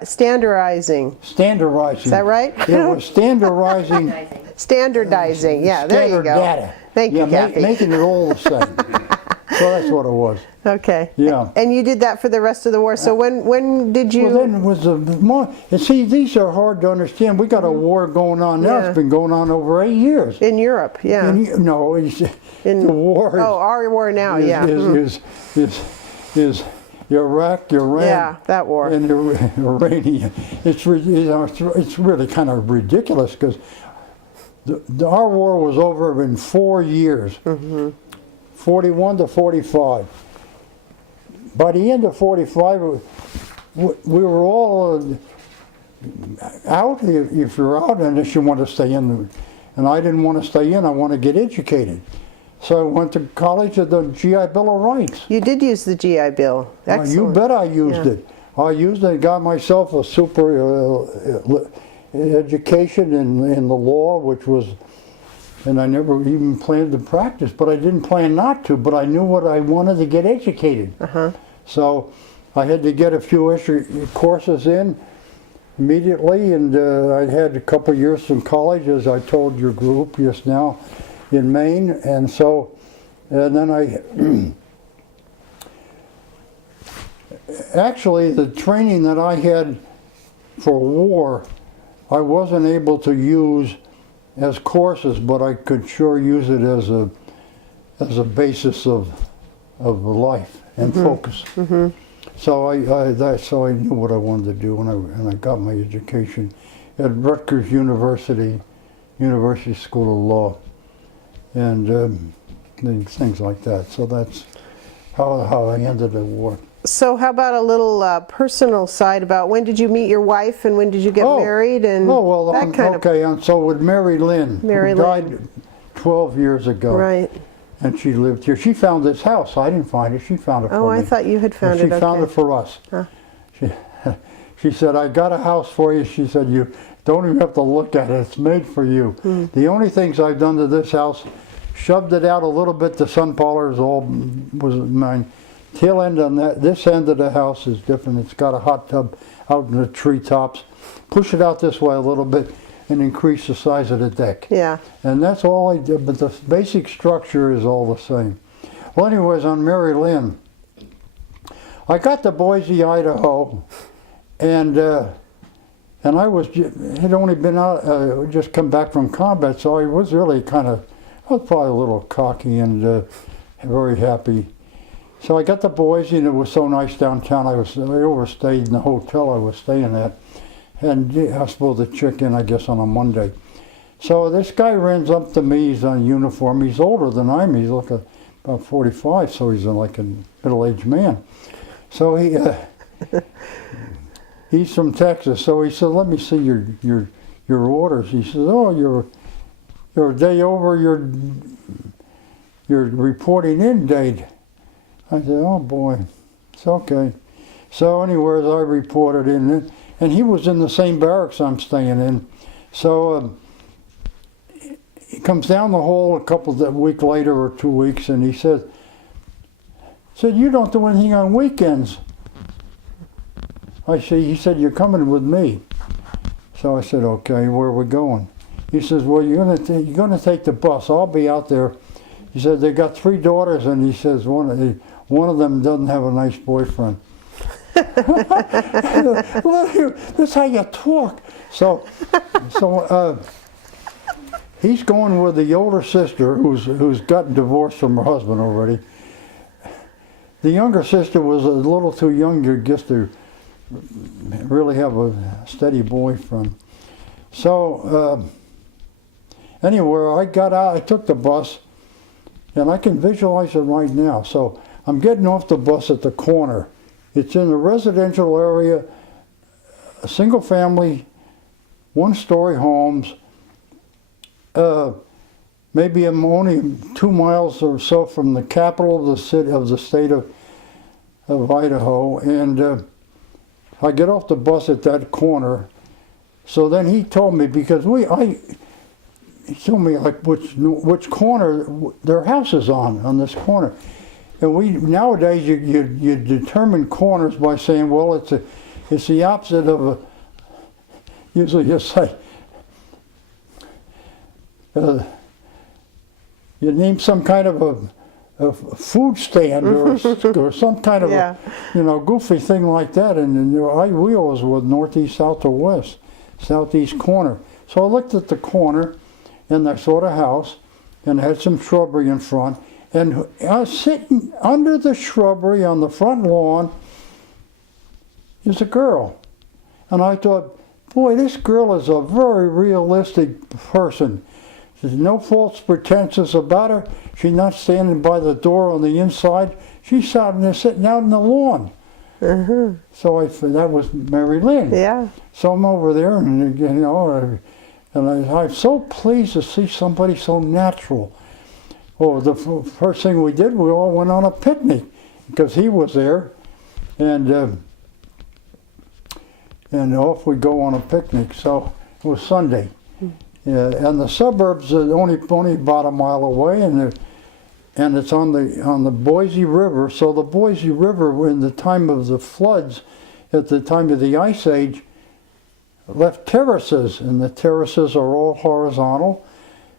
Standardizing. Standardizing. Is that right? It was standardizing. Standardizing. Yeah, there you go. Data. Thank you, Kathy. Making it all the same. So that's what it was. Okay. Yeah. And you did that for the rest of the war. So when did you? Well, then it was and see, these are hard to understand. We got a war going on now. Yeah. It's been going on over 8 years. In Europe, yeah. No, the war. Our war now, yeah. Is Iraq, Iran, yeah, that war, and Iranian. It's really kind of ridiculous because our war was over in 4 years, 41 to 45. By the end of 45, we were all out. If you're out, unless you want to stay in, and I didn't want to stay in. I want to get educated. So I went to college at the GI Bill of Rights. You did use the GI Bill. Excellent. You bet I used it. I used it, got myself a super education in the law, which was, and I never even planned to practice, but I didn't plan not to, but I knew what I wanted to get educated. So I had to get a few extra courses in immediately, and I had a couple years in college, as I told your group just now, in Maine, and then actually the training that I had for war, I wasn't able to use as courses, but I could sure use it as a basis of life and focus. So I knew what I wanted to do, and I got my education at Rutgers University School of Law, and things like that. So that's how I ended the war. So how about a little personal side about when did you meet your wife and when did you get married and that kind of... And so with Mary Lynn, who died 12 years ago. Right. And she lived here. She found this house. I didn't find it. She found it for me. Oh, I thought you had found it. She found it for us. Huh. She said, I got a house for you. She said, you don't even have to look at it. It's made for you. The only things I've done to this house, shoved it out a little bit. The sun parlor was mine. Tail end on this end of the house is different. It's got a hot tub out in the treetops. Push it out this way a little bit and increase the size of the deck. Yeah. And that's all I did, but the basic structure is all the same. Well, anyways, on Mary Lynn, I got to Boise, Idaho, and I had only been out, just come back from combat, so I was really I was probably a little cocky and very happy. So I got to Boise, and it was so nice downtown. I overstayed in the hotel I was staying at, and I was supposed to check in, I guess, on a Monday. So this guy runs up to me. He's on uniform. He's older than I am. He's like about 45, so he's like a middle-aged man. So he's from Texas. So he said, "Let me see your orders." He says, "Oh, you're your day over your reporting in date. I said, oh boy, it's okay. So anyways, I reported in, and he was in the same barracks I'm staying in. So he comes down the hall a week later or 2 weeks, and he said, you don't do anything on weekends. He said, you're coming with me. So I said, okay, where are we going? He says, well, you're gonna take the bus. I'll be out there. He said, they got 3 daughters, and he says, one of them doesn't have a nice boyfriend. That's how you talk. So he's going with the older sister who's gotten divorced from her husband already. The younger sister was a little too young just to really have a steady boyfriend. So anyway, I got out, I took the bus, and I can visualize it right now. So I'm getting off the bus at the corner. It's in a residential area, a single family, 1-story homes. Maybe I'm only 2 miles or so from the capital of the state of Idaho, and I get off the bus at that corner. So then he told me, because he told me like which corner their house is on this corner, and nowadays you determine corners by saying, well, it's the opposite of usually you say. You name some kind of a food stand or some kind of yeah. a goofy thing like that, and we always were northeast, south, or west, southeast corner. So I looked at the corner, and I saw the house, and it had some shrubbery in front, and I was sitting under the shrubbery on the front lawn is a girl, and I thought, boy, this girl is a very realistic person. There's no false pretenses about her. She's not standing by the door on the inside. She's sitting out in the lawn. Mm-hmm. So that was Mary Lynn. Yeah. So I'm over there, and I'm so pleased to see somebody so natural. Well, the first thing we did, we all went on a picnic because he was there, and off we go on a picnic. So it was Sunday. And the suburbs are only about a mile away, and it's on the Boise River. So the Boise River, in the time of the floods, at the time of the Ice Age, left terraces, and the terraces are all horizontal.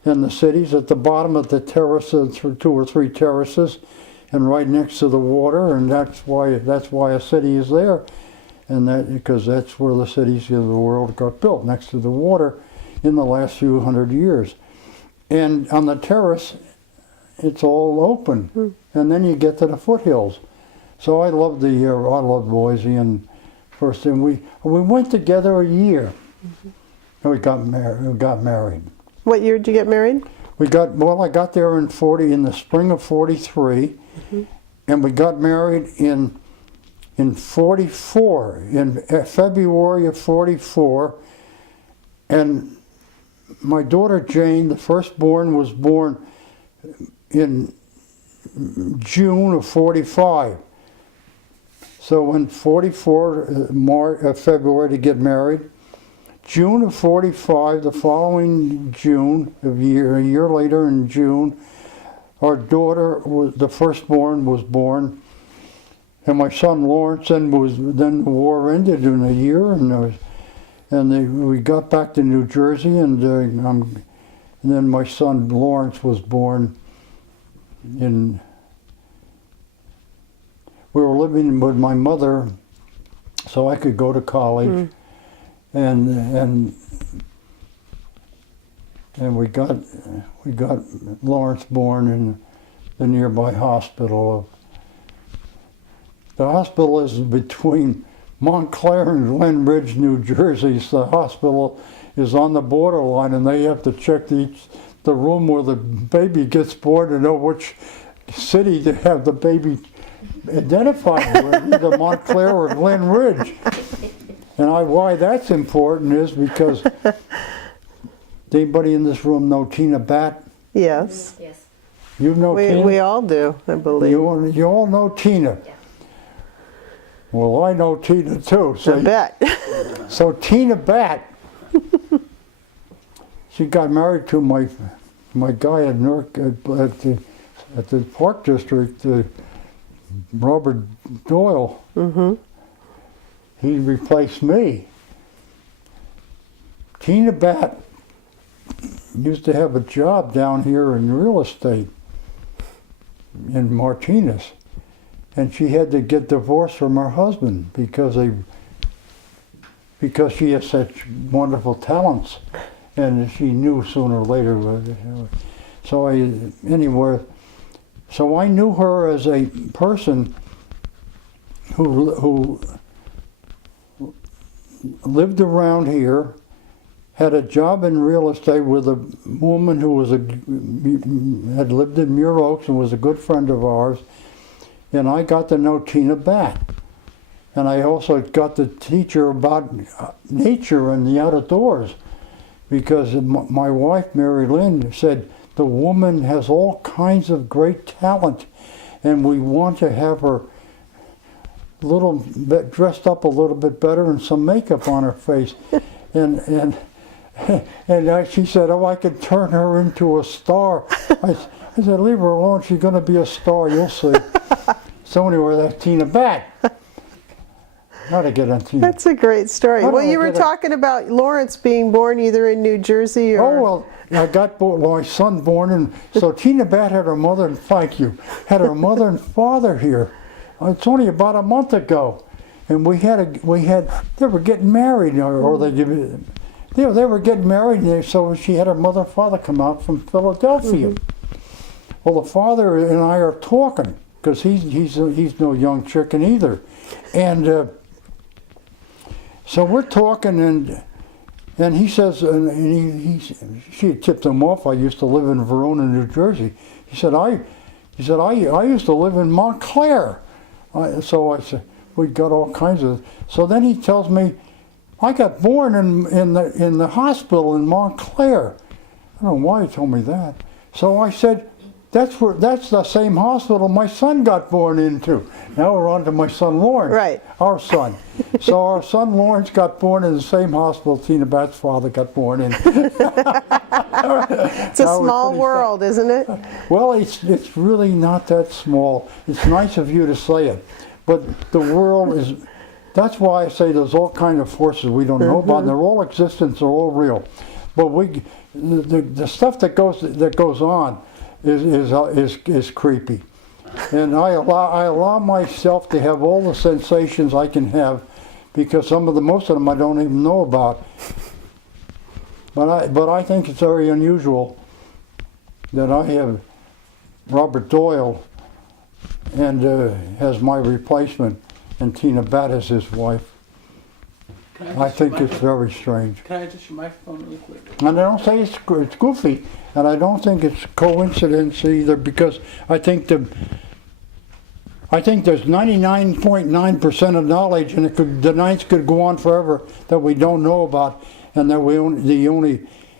And the city's at the bottom of the terrace, 2 or 3 terraces, and right next to the water, and that's why a city is there, and because that's where the cities of the world got built, next to the water, in the last few hundred years. And on the terrace, it's all open, and then you get to the foothills. So I loved Boise, and first thing we went together a year, and we got married. What year did you get married? I got there in the spring of '43, and we got married in '44, in February of '44, and my daughter Jane, the firstborn, was born in June of '45. So in '44, February to get married. June of '45, the following June, a year later in June, our daughter, the firstborn, was born, and my son Lawrence. Then the war ended in a year, and we got back to New Jersey, and then my son Lawrence was born. We were living with my mother, so I could go to college. And we got Lawrence born in the nearby hospital. The hospital is between Montclair and Glen Ridge, New Jersey. So the hospital is on the borderline, and they have to check the room where the baby gets born to know which city to have the baby identified with, either Montclair or Glen Ridge. And why that's important is because Anybody in this room know Tina Batt? Yes. Yes. You know Tina? We all do, I believe. You all know Tina. Yeah. Well, I know Tina too. I bet. So Tina Batt, she got married to my guy at Newark at the Park District, Robert Doyle. Mm-hmm. He replaced me. Tina Batt used to have a job down here in real estate in Martinez, and she had to get divorced from her husband because she has such wonderful talents, and she knew sooner or later. So I knew her as a person who lived around here, had a job in real estate with a woman who had lived in Muir Oaks and was a good friend of ours, and I got to know Tina Batt. And I also got to teach her about nature and the outdoors, because my wife, Mary Lynn, said the woman has all kinds of great talent, and we want to have her a little bit dressed up a little bit better and some makeup on her face. And she said, oh, I could turn her into a star. I said, leave her alone. She's going to be a star. You'll see. So anyway, that's Tina Batt. How to get on Tina? That's a great story. Well, you were talking about Lawrence being born either in New Jersey or... Oh, well, I got my son born in... So Tina Batt had her mother, and thank you, had her mother and father here. It's only about a month ago. And they were getting married, or they were getting married, and so she had her mother and father come out from Philadelphia. Mm-hmm. Well, the father and I are talking, because he's no young chicken either. And so we're talking, and he says, she had tipped him off, I used to live in Verona, New Jersey. He said, I used to live in Montclair. So I said, we got all kinds of... So then he tells me, I got born in the hospital in Montclair. I don't know why he told me that. So I said, that's the same hospital my son got born into. Now we're on to my son Lawrence. Right. Our son. So our son Lawrence got born in the same hospital Tina Batt's father got born in. It's a small world, isn't it? Well, it's really not that small. It's nice of you to say it. But the world is... That's why I say there's all kinds of forces we don't know about. And they're all existence, they're all real. But the stuff that goes on is creepy. And I allow myself to have all the sensations I can have, because most of them I don't even know about. But I think it's very unusual that I have Robert Doyle and as my replacement, and Tina Batt as his wife. I think it's very strange. Can I adjust your microphone really quick? And I don't say it's goofy, and I don't think it's coincidence either, because I think there's 99.9% of knowledge, and the nights could go on forever that we don't know about, and that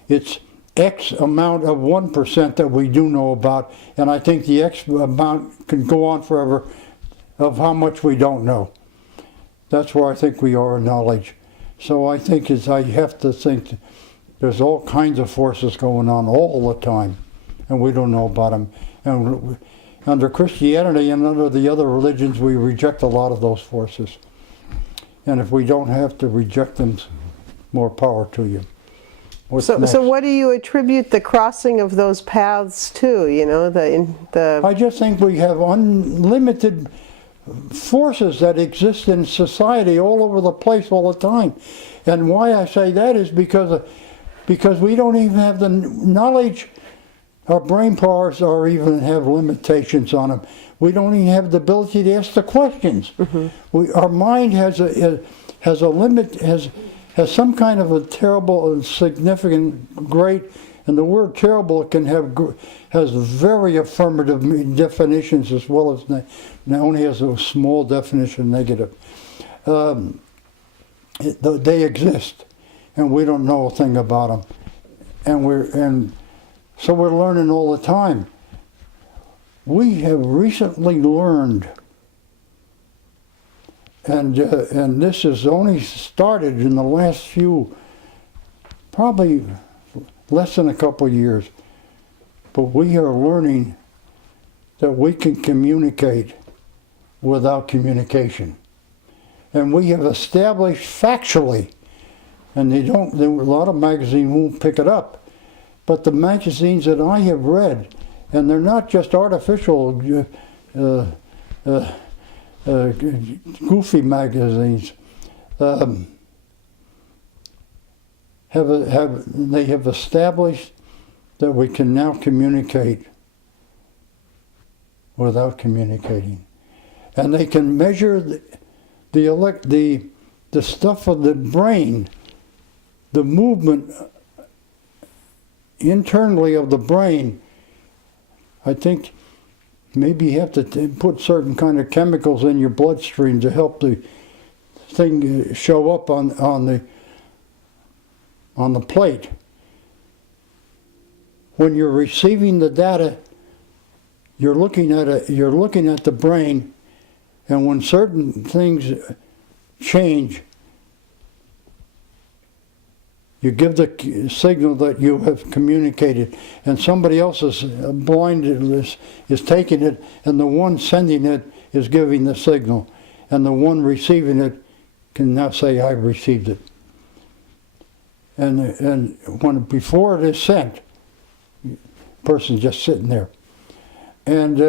it's X amount of 1% that we do know about, and I think the X amount can go on forever of how much we don't know. That's where I think we are in knowledge. So I think I have to think there's all kinds of forces going on all the time, and we don't know about them. And under Christianity and under the other religions, we reject a lot of those forces. And if we don't have to reject them, more power to you. So what do you attribute the crossing of those paths to? You know, I just think we have unlimited forces that exist in society all over the place all the time. And why I say that is because we don't even have the knowledge. Our brain powers are even have limitations on them. We don't even have the ability to ask the questions. Mm-hmm. Our mind has a limit, has some kind of a terrible and significant, great, and the word terrible has very affirmative definitions as well as only has a small definition negative. They exist, and we don't know a thing about them. and so we're learning all the time. We have recently learned, and this has only started in the last few, probably less than a couple of years, but we are learning that we can communicate without communication. And we have established factually, and a lot of magazines won't pick it up, but the magazines that I have read, and they're not just artificial, goofy magazines, they have established that we can now communicate without communicating, and they can measure the stuff of the brain, the movement internally of the brain. I think maybe you have to put certain kind of chemicals in your bloodstream to help the thing show up on the plate. When you're receiving the data, you're looking at the brain, and when certain things change, you give the signal that you have communicated, and somebody else is blind is taking it, and the one sending it is giving the signal, and the one receiving it can now say, "I received it." And when before it is sent, the person's just sitting there, and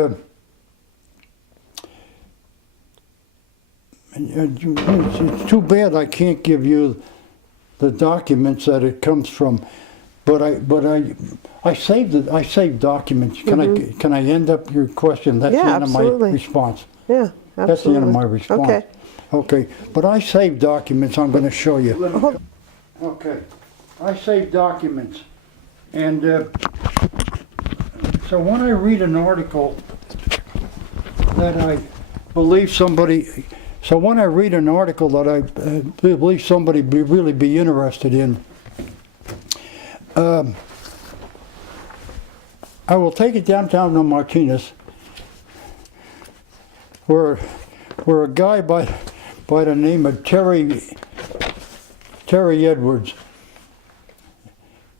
it's too bad I can't give you the documents that it comes from, but I saved documents. Can I end up your question? That's the end absolutely. of my response. Yeah, absolutely. That's the end of my response. Okay. Okay, but I saved documents. I'm going to show you. Okay, I saved documents, and so when I read an article that I believe somebody. So when I read an article that I believe somebody really be interested in, I will take it downtown to Martinez, where a guy by the name of Terry Edwards,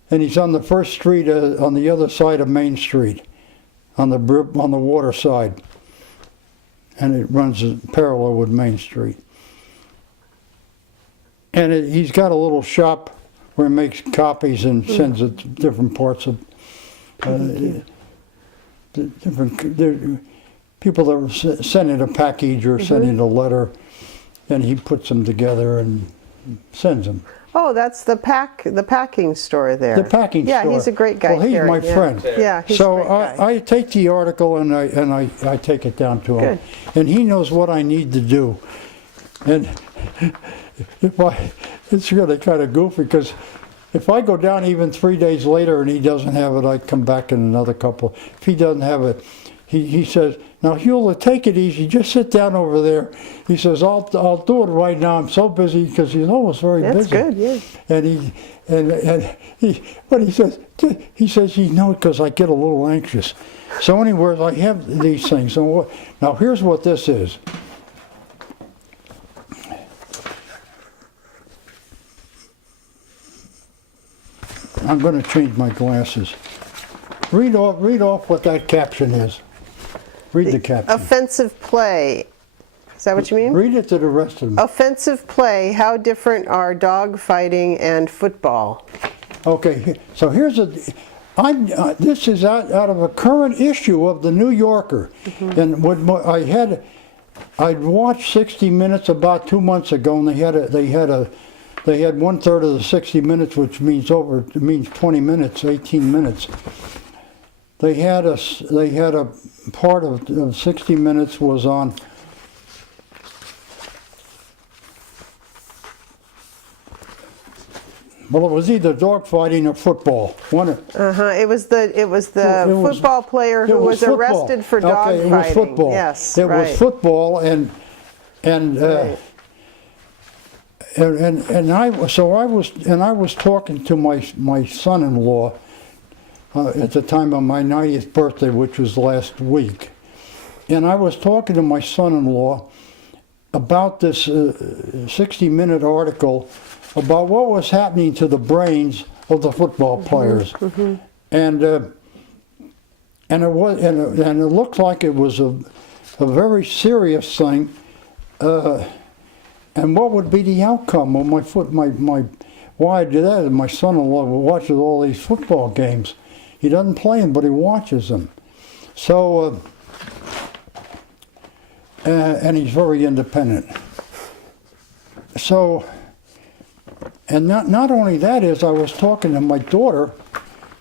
and he's on the first street on the other side of Main Street, on the water side. And it runs parallel with Main Street. And he's got a little shop where he makes copies and sends it to different parts of different people that are sending a package or sending a letter, and he puts them together and sends them. Oh, that's the packing store there. The packing store. Yeah, he's a great guy. Well, he's my friend. Yeah, he's so a great guy. I take the article and I take it down to him, and he knows what I need to do. And it's really kind of goofy, because if I go down even 3 days later and he doesn't have it, I come back in another couple. If he doesn't have it, he says, "Now, Hulet, take it easy. Just sit down over there." He says, "I'll do it right now. I'm so busy," because he's always very busy. That's good, yeah. But he says, "You know, because I get a little anxious." So, anyways, I have these things. So now, here's what this is. I'm going to change my glasses. Read off what that caption is. Read the caption. Offensive play. Is that what you mean? Read it to the rest of them. Offensive play. How different are dog fighting and football? Okay, so here's this is out of a current issue of the New Yorker, and I'd watched 60 Minutes about 2 months ago, and they had 1/3 of the 60 Minutes, which means 20 minutes, 18 minutes. They had a part of 60 Minutes was on Well, it was either dog fighting or football. It was the football player who was arrested for dog fighting. It was football. Yes, it was football, and right. and I was talking to my son-in-law at the time of my 90th birthday, which was last week, and I was talking to my son-in-law about this 60-minute article about what was happening to the brains of the football players, and it looked like it was a very serious thing. And what would be the outcome? Well, why I do that is my son-in-law watches all these football games. He doesn't play them, but he watches them. So, and he's very independent. So, and not only that is, I was talking to my daughter,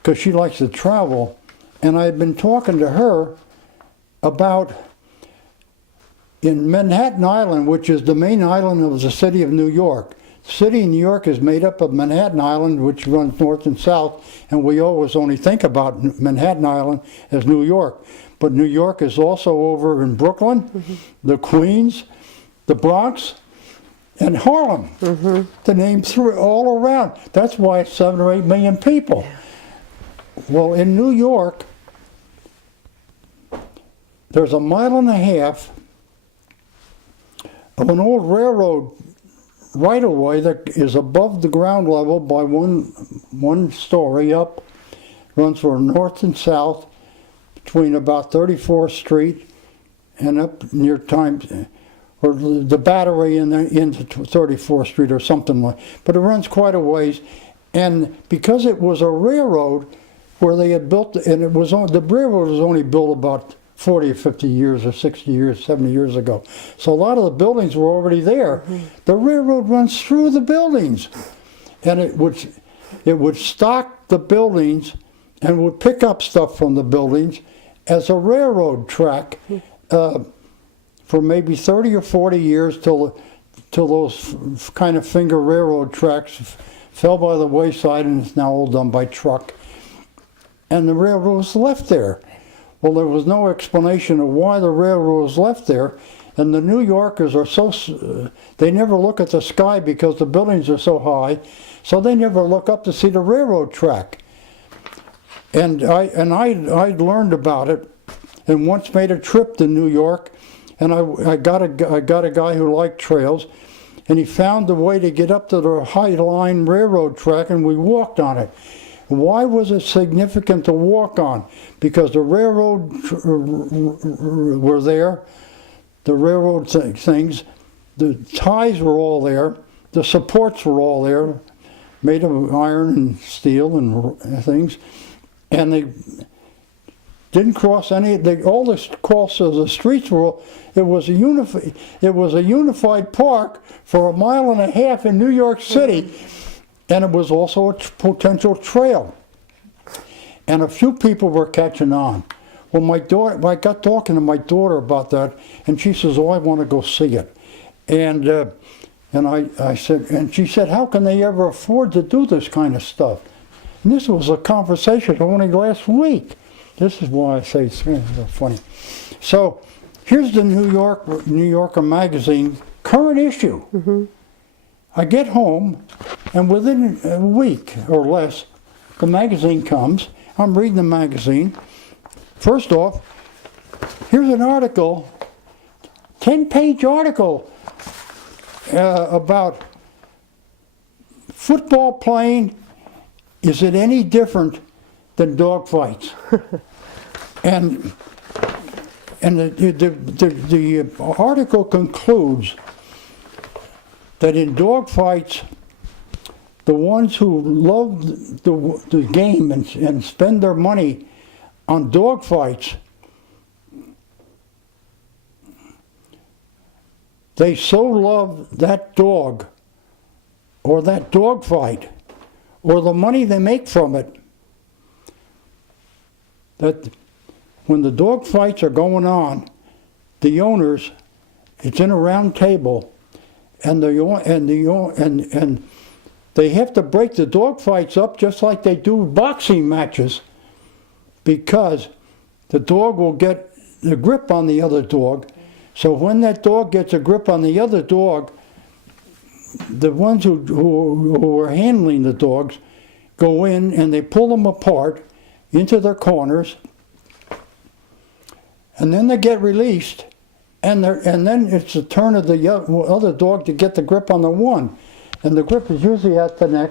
because she likes to travel, and I had been talking to her about in Manhattan Island, which is the main island of the city of New York. The city of New York is made up of Manhattan Island, which runs north and south, and we always only think about Manhattan Island as New York. But New York is also over in Brooklyn, the Queens, the Bronx, and Harlem. To name three all around. That's why it's 7 or 8 million people. Well, in New York, there's 1.5 miles of an old railroad right-of-way that is above the ground level by one story up, runs from north and south between about 34th Street and up near Times, or the Battery into 34th Street or something like. But it runs quite a ways, and because it was a railroad where they had built, and it was the railroad was only built about 40 or 50 years or 60 years, 70 years ago. So a lot of the buildings were already there. The railroad runs through the buildings. And it would stock the buildings and would pick up stuff from the buildings as a railroad track for maybe 30 or 40 years till those kind of finger railroad tracks fell by the wayside and it's now all done by truck. And the railroad was left there. Well, there was no explanation of why the railroad was left there, and the New Yorkers are they never look at the sky because the buildings are so high, so they never look up to see the railroad track. And I learned about it, and once made a trip to New York, and I got a guy who liked trails, and he found a way to get up to the High Line railroad track, and we walked on it. Why was it significant to walk on? Because the railroad were there, the railroad things, the ties were all there, the supports were all there, made of iron and steel and things, and they didn't cross any. All the cross of the streets were. It was a unified park for 1.5 miles in New York City. And it was also a potential trail. And a few people were catching on. Well, I got talking to my daughter about that, and she says, "Oh, I want to go see it." And I said, and she said, "How can they ever afford to do this kind of stuff?" And this was a conversation only last week. This is why I say it's funny. So here's the New Yorker magazine current issue. I get home, and within a week or less, the magazine comes. I'm reading the magazine. First off, here's an article, 10-page article about football playing. Is it any different than dog fights? and the article concludes that in dog fights, the ones who love the game and spend their money on dog fights, they so love that dog or that dog fight or the money they make from it that when the dog fights are going on, the owners, it's in a round table, and they have to break the dog fights up just like they do boxing matches, because the dog will get the grip on the other dog. So when that dog gets a grip on the other dog, the ones who are handling the dogs go in and they pull them apart into their corners, and then they get released, and then it's the turn of the other dog to get the grip on the one, and the grip is usually at the neck.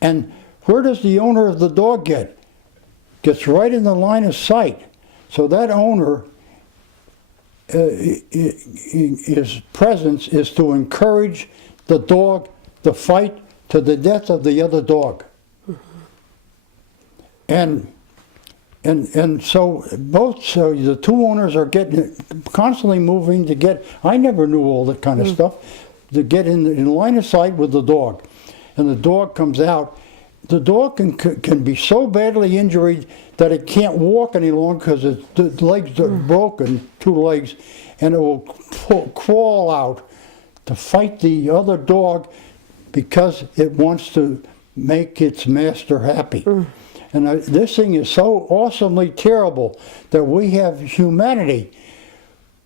And where does the owner of the dog get? Gets right in the line of sight. So that owner, his presence is to encourage the dog to fight to the death of the other dog. And so the two owners are constantly moving to get, I never knew all that kind of stuff, to get in line of sight with the dog. And the dog comes out. The dog can be so badly injured that it can't walk any longer because the legs are broken, 2 legs, and it will crawl out to fight the other dog because it wants to make its master happy. And this thing is so awesomely terrible that we have humanity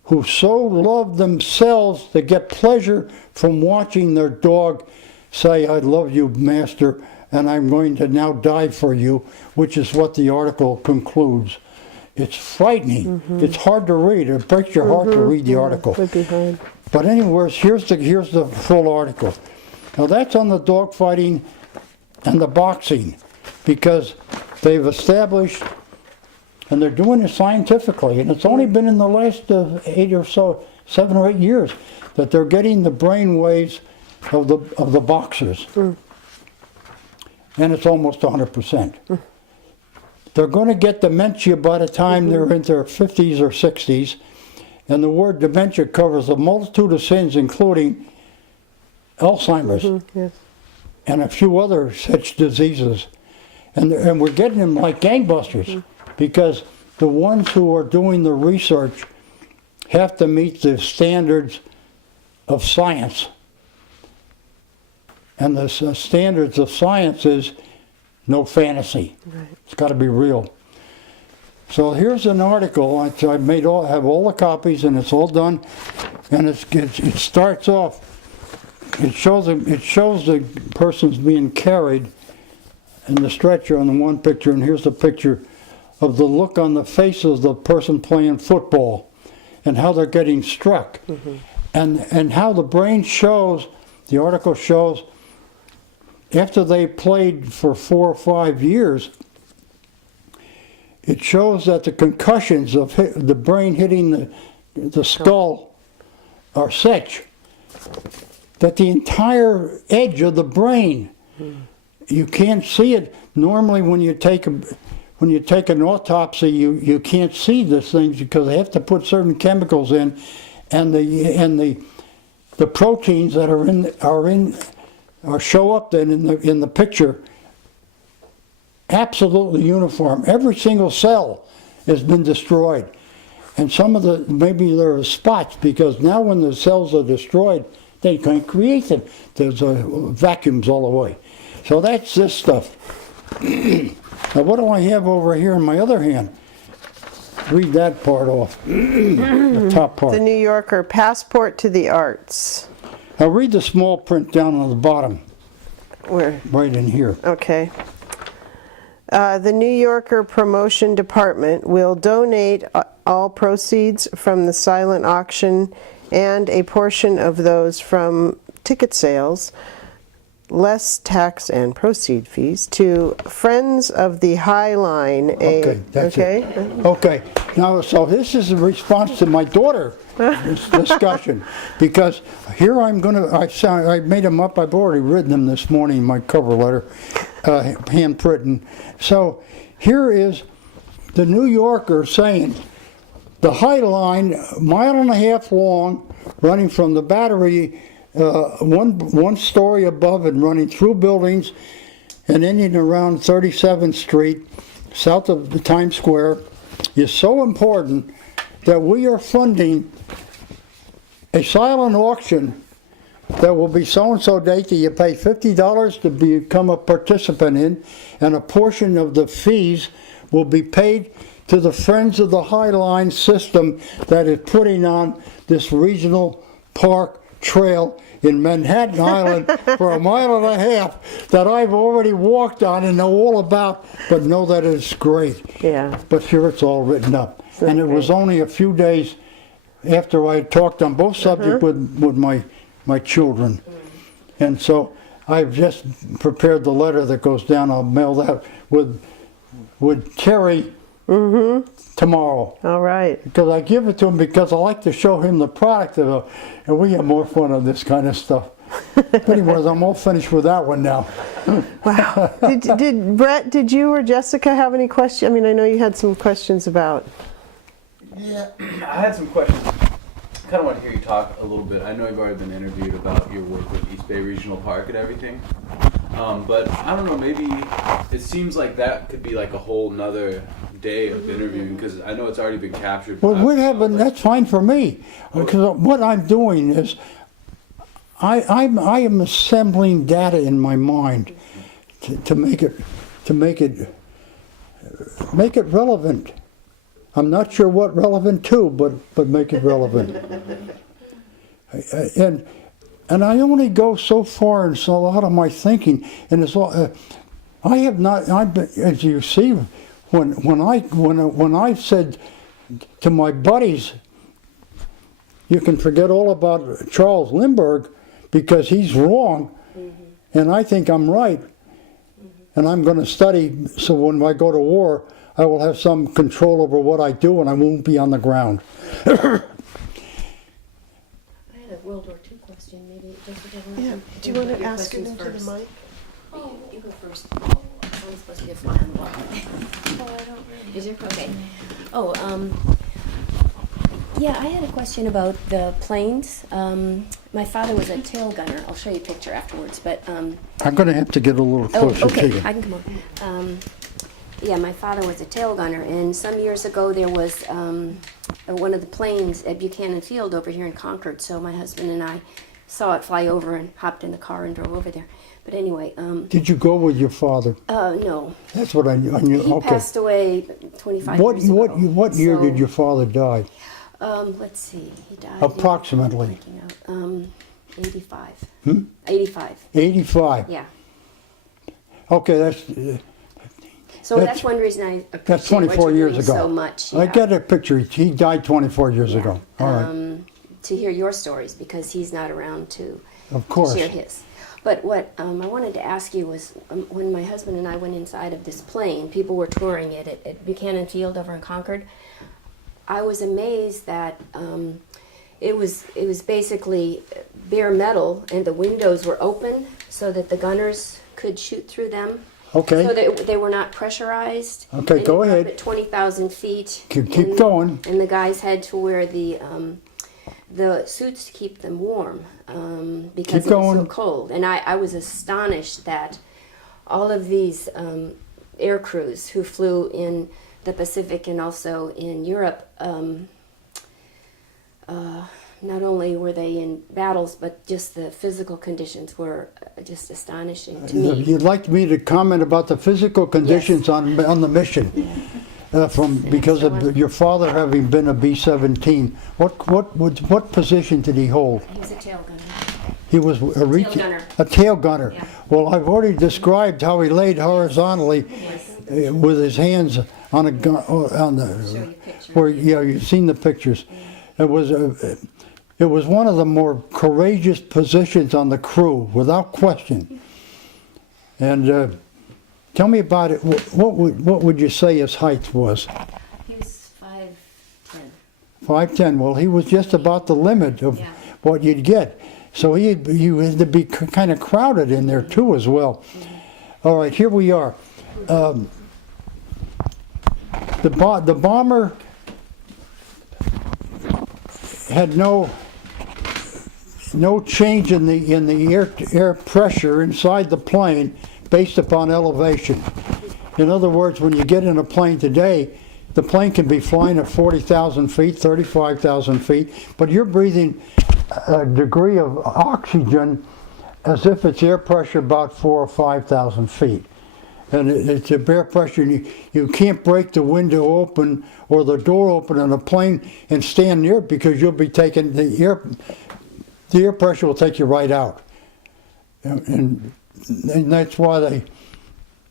who so love themselves to get pleasure from watching their dog say, "I love you, master, and I'm going to now die for you," which is what the article concludes. It's frightening. It's hard to read. It breaks your heart to read the article. Would be hard. But anyways, here's the full article. Now that's on the dog fighting and the boxing, because they've established, and they're doing it scientifically, and it's only been in the last 7 or 8 years, that they're getting the brain waves of the boxers. And it's almost 100%. They're going to get dementia by the time they're in their 50s or 60s, and the word dementia covers a multitude of sins, including Alzheimer's Yes. and a few other such diseases. And we're getting them like gangbusters, because the ones who are doing the research have to meet the standards of science. And the standards of science is no fantasy. Right. It's got to be real. So here's an article. I have all the copies, and it's all done. And it starts off. It shows the person's being carried in the stretcher on the one picture, and here's the picture of the look on the face of the person playing football, and how they're getting struck, and how the brain shows. The article shows, after they played for 4 or 5 years, it shows that the concussions of the brain hitting the skull are such that the entire edge of the brain, you can't see it. Normally when you take an autopsy, you can't see these things because they have to put certain chemicals in, and the proteins that show up then in the picture, absolutely uniform. Every single cell has been destroyed, and maybe there are spots, because now when the cells are destroyed, they can't create them. There's vacuums all the way. So that's this stuff. Now what do I have over here in my other hand? Read that part off, the top part. The New Yorker, Passport to the Arts. Now read the small print down on the bottom, Where? right in here. Okay. The New Yorker Promotion Department will donate all proceeds from the silent auction and a portion of those from ticket sales, less tax and proceed fees, to Friends of the High Line. Okay, that's it. Okay, now so this is a response to my daughter discussion, because here I made them up. I've already written them this morning, my cover letter, handwritten. So here is the New Yorker saying, the High Line, 1.5 miles long, running from the Battery, one story above and running through buildings and ending around 37th Street, south of the Times Square, is so important that we are funding a silent auction that will be so-and-so date that you pay $50 to become a participant in, and a portion of the fees will be paid to the Friends of the High Line system that is putting on this regional park trail in Manhattan Island for a mile and a half that I've already walked on and know all about, but know that it's great. Yeah. But sure, it's all written up. And it was only a few days after I had talked on both subjects with my children. And so I've just prepared the letter that goes down. I'll mail that with Terry tomorrow. All right. Because I give it to him because I like to show him the product of it, and we have more fun on this kind of stuff. Anyways, I'm all finished with that one now. Wow. Did Brett, did you or Jessica have any questions? I mean, I know you had some questions about. Yeah, I had some questions. I kind of want to hear you talk a little bit. I know you've already been interviewed about your work with East Bay Regional Park and everything. But I don't know, maybe it seems like that could be like a whole nother day of interviewing, because I know it's already been captured. Well, that's fine for me, because what I'm doing is I am assembling data in my mind to make it relevant. I'm not sure what relevant to, but make it relevant. And I only go so far in a lot of my thinking, and it's all. I have not. As you see, when I said to my buddies, you can forget all about Charles Lindbergh because he's wrong, and I think I'm right, and I'm going to study so when I go to war, I will have some control over what I do, and I won't be on the ground. I had a World War II question, maybe. Yeah. Do you want to ask it into the mic? Oh, you go first. Oh, I'm supposed to be a fly on the wall. Oh, I don't really. Is there? Okay. Oh, yeah, I had a question about the planes. My father was a tail gunner. I'll show you a picture afterwards, but I'm going to have to get a little closer okay, to you. I can come on. Yeah, my father was a tail gunner, and some years ago there was one of the planes at Buchanan Field over here in Concord, so my husband and I saw it fly over and hopped in the car and drove over there. But anyway... Did you go with your father? No. That's what I knew. He Okay. passed away 25 years ago. What year did your father die? Let's see, he died... Approximately. 85. 85. 85. Yeah. Okay, that's that's one reason I appreciate that's 24 what you're years doing ago. so much. I yeah. get a picture. He died 24 years Yeah. ago. All right. To hear your stories, because he's not around to Of course. share his. But what I wanted to ask you was, when my husband and I went inside of this plane, people were touring it at Buchanan Field over in Concord. I was amazed that it was basically bare metal, and the windows were open so that the gunners could shoot through them. Okay. So they were not pressurized. Okay, And go they were up ahead. At 20,000 feet. Keep going. And the guys had to wear the suits to keep them warm because Keep it was so going. cold. And I was astonished that all of these air crews who flew in the Pacific and also in Europe, not only were they in battles, but just the physical conditions were just astonishing to me. You'd like me to comment about the physical conditions on the mission, because of your father having been a B-17. What position did he hold? He was a tail gunner. He was a tail gunner. Yeah. Well, I've already described how he laid horizontally with his hands on a gun on the Show you pictures. where you've seen the pictures. It was one of the more courageous positions on the crew, without question. And tell me about it. What would you say his height was? He was 5'10". 5'10". Well, he was just about the limit of what you'd get. So he had to be kind of crowded in there too as well. All right, here we are. The bomber had no change in the air pressure inside the plane based upon elevation. In other words, when you get in a plane today, the plane can be flying at 40,000 feet, 35,000 feet, but you're breathing a degree of oxygen as if it's air pressure about 4,000 or 5,000 feet. And it's a bare pressure, and you can't break the window open or the door open in a plane and stand near it because you'll be taking the the air pressure will take you right out. And that's why they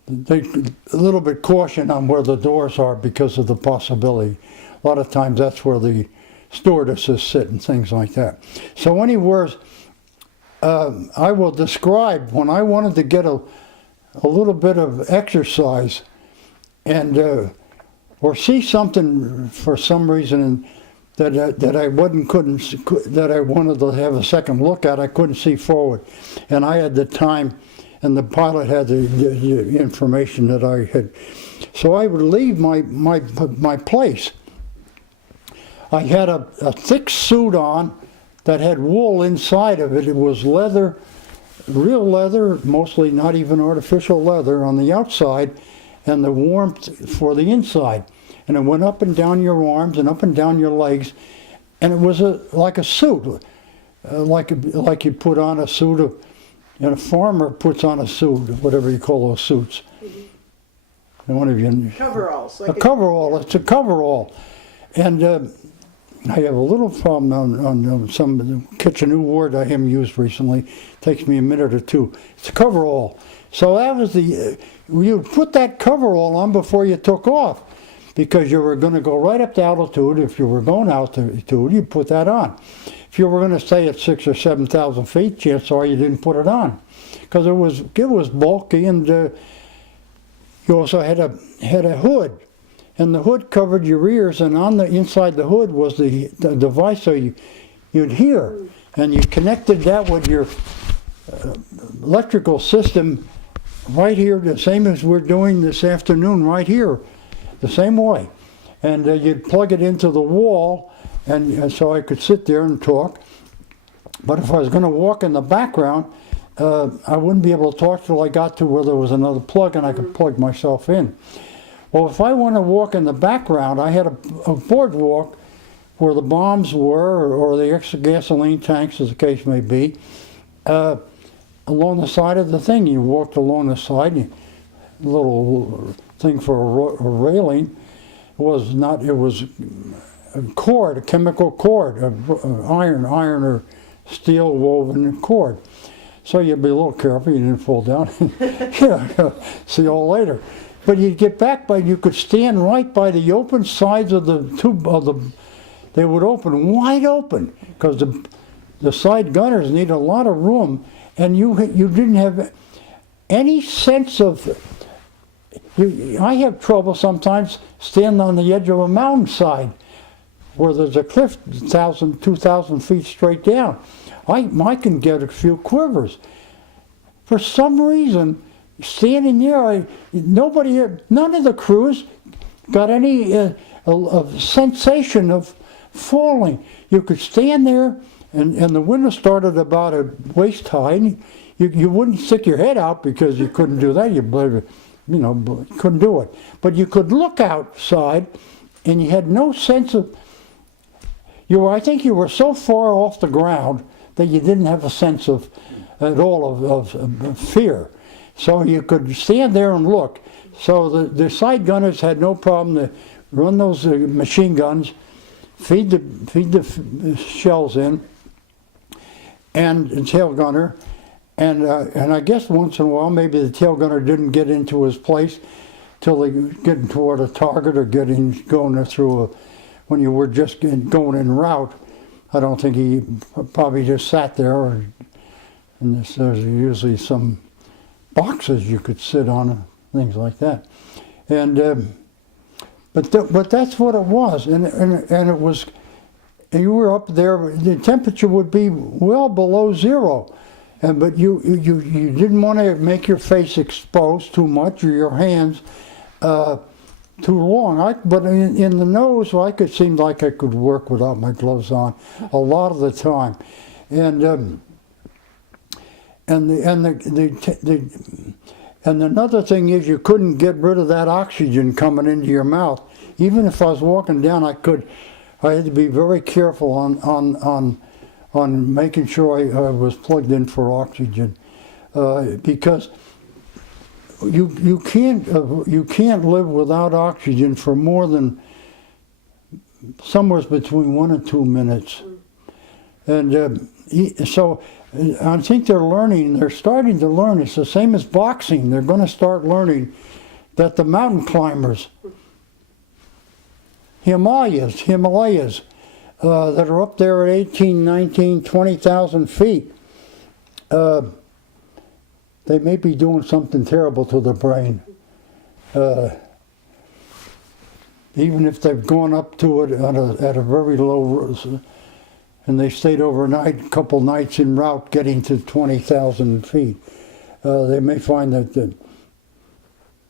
a little bit caution on where the doors are because of the possibility. A lot of times that's where the stewardesses sit and things like that. So anyways, I will describe when I wanted to get a little bit of exercise and or see something for some reason that I wanted to have a second look at. I couldn't see forward, and I had the time, and the pilot had the information that I had. So I would leave my place. I had a thick suit on that had wool inside of it. It was leather, real leather, mostly not even artificial leather on the outside, and the warmth for the inside. And it went up and down your arms and up and down your legs, and it was like a suit, like you put on a suit of, and a farmer puts on a suit, whatever you call those suits. One of you. Coveralls. A coverall. It's a coverall, and I have a little problem on some kitchen new word I haven't used recently. It takes me a minute or two. It's a coverall. So that was you'd put that coverall on before you took off, because you were going to go right up to altitude. If you were going altitude, you put that on. If you were going to stay at 6,000 or 7,000 feet, chances are you didn't put it on, because it was bulky, and you also had a hood, and the hood covered your ears, and on the inside the hood was the device so you'd hear, and you connected that with your electrical system right here, the same as we're doing this afternoon right here, the same way, and you'd plug it into the wall, and so I could sit there and talk. But if I was going to walk in the background, I wouldn't be able to talk till I got to where there was another plug and I could plug myself in. Well, if I want to walk in the background, I had a boardwalk where the bombs were, or the extra gasoline tanks, as the case may be, along the side of the thing. You walked along the side, a little thing for a railing. It was a cord, a chemical cord, iron or steel woven cord. So you'd be a little careful you didn't fall down. Yeah, see you all later. But you'd get back you could stand right by the open sides of the tube they would open wide open, because the side gunners need a lot of room, and you didn't have any sense of. I have trouble sometimes standing on the edge of a mountainside where there's a cliff 1,000, 2,000 feet straight down. I can get a few quivers. For some reason, standing there, none of the crews got any sensation of falling. You could stand there, and the window started about at waist high. You wouldn't stick your head out because you couldn't do that. You couldn't do it. But you could look outside, and you had no sense of. I think you were so far off the ground that you didn't have a sense of at all of fear. So you could stand there and look. So the side gunners had no problem to run those machine guns, feed the shells in, and the tail gunner, and I guess once in a while maybe the tail gunner didn't get into his place till they getting toward a target or going through when you were just going en route. I don't think he probably just sat there, and there's usually some boxes you could sit on and things like that, and but that's what it was, and it was. You were up there. The temperature would be well below zero, but you didn't want to make your face exposed too much or your hands too long. But in the nose, I could seem like I could work without my gloves on a lot of the time, and another thing is you couldn't get rid of that oxygen coming into your mouth. Even if I was walking down, I had to be very careful on making sure I was plugged in for oxygen, because you can't live without oxygen for more than somewhere between 1 and 2 minutes, and So I think they're starting to learn. It's the same as boxing. They're going to start learning that the mountain climbers, Himalayas, that are up there at 18, 19, 20,000 feet, they may be doing something terrible to the brain. Even if they've gone up to it at a very low, and they stayed overnight, a couple nights en route getting to 20,000 feet, they may find that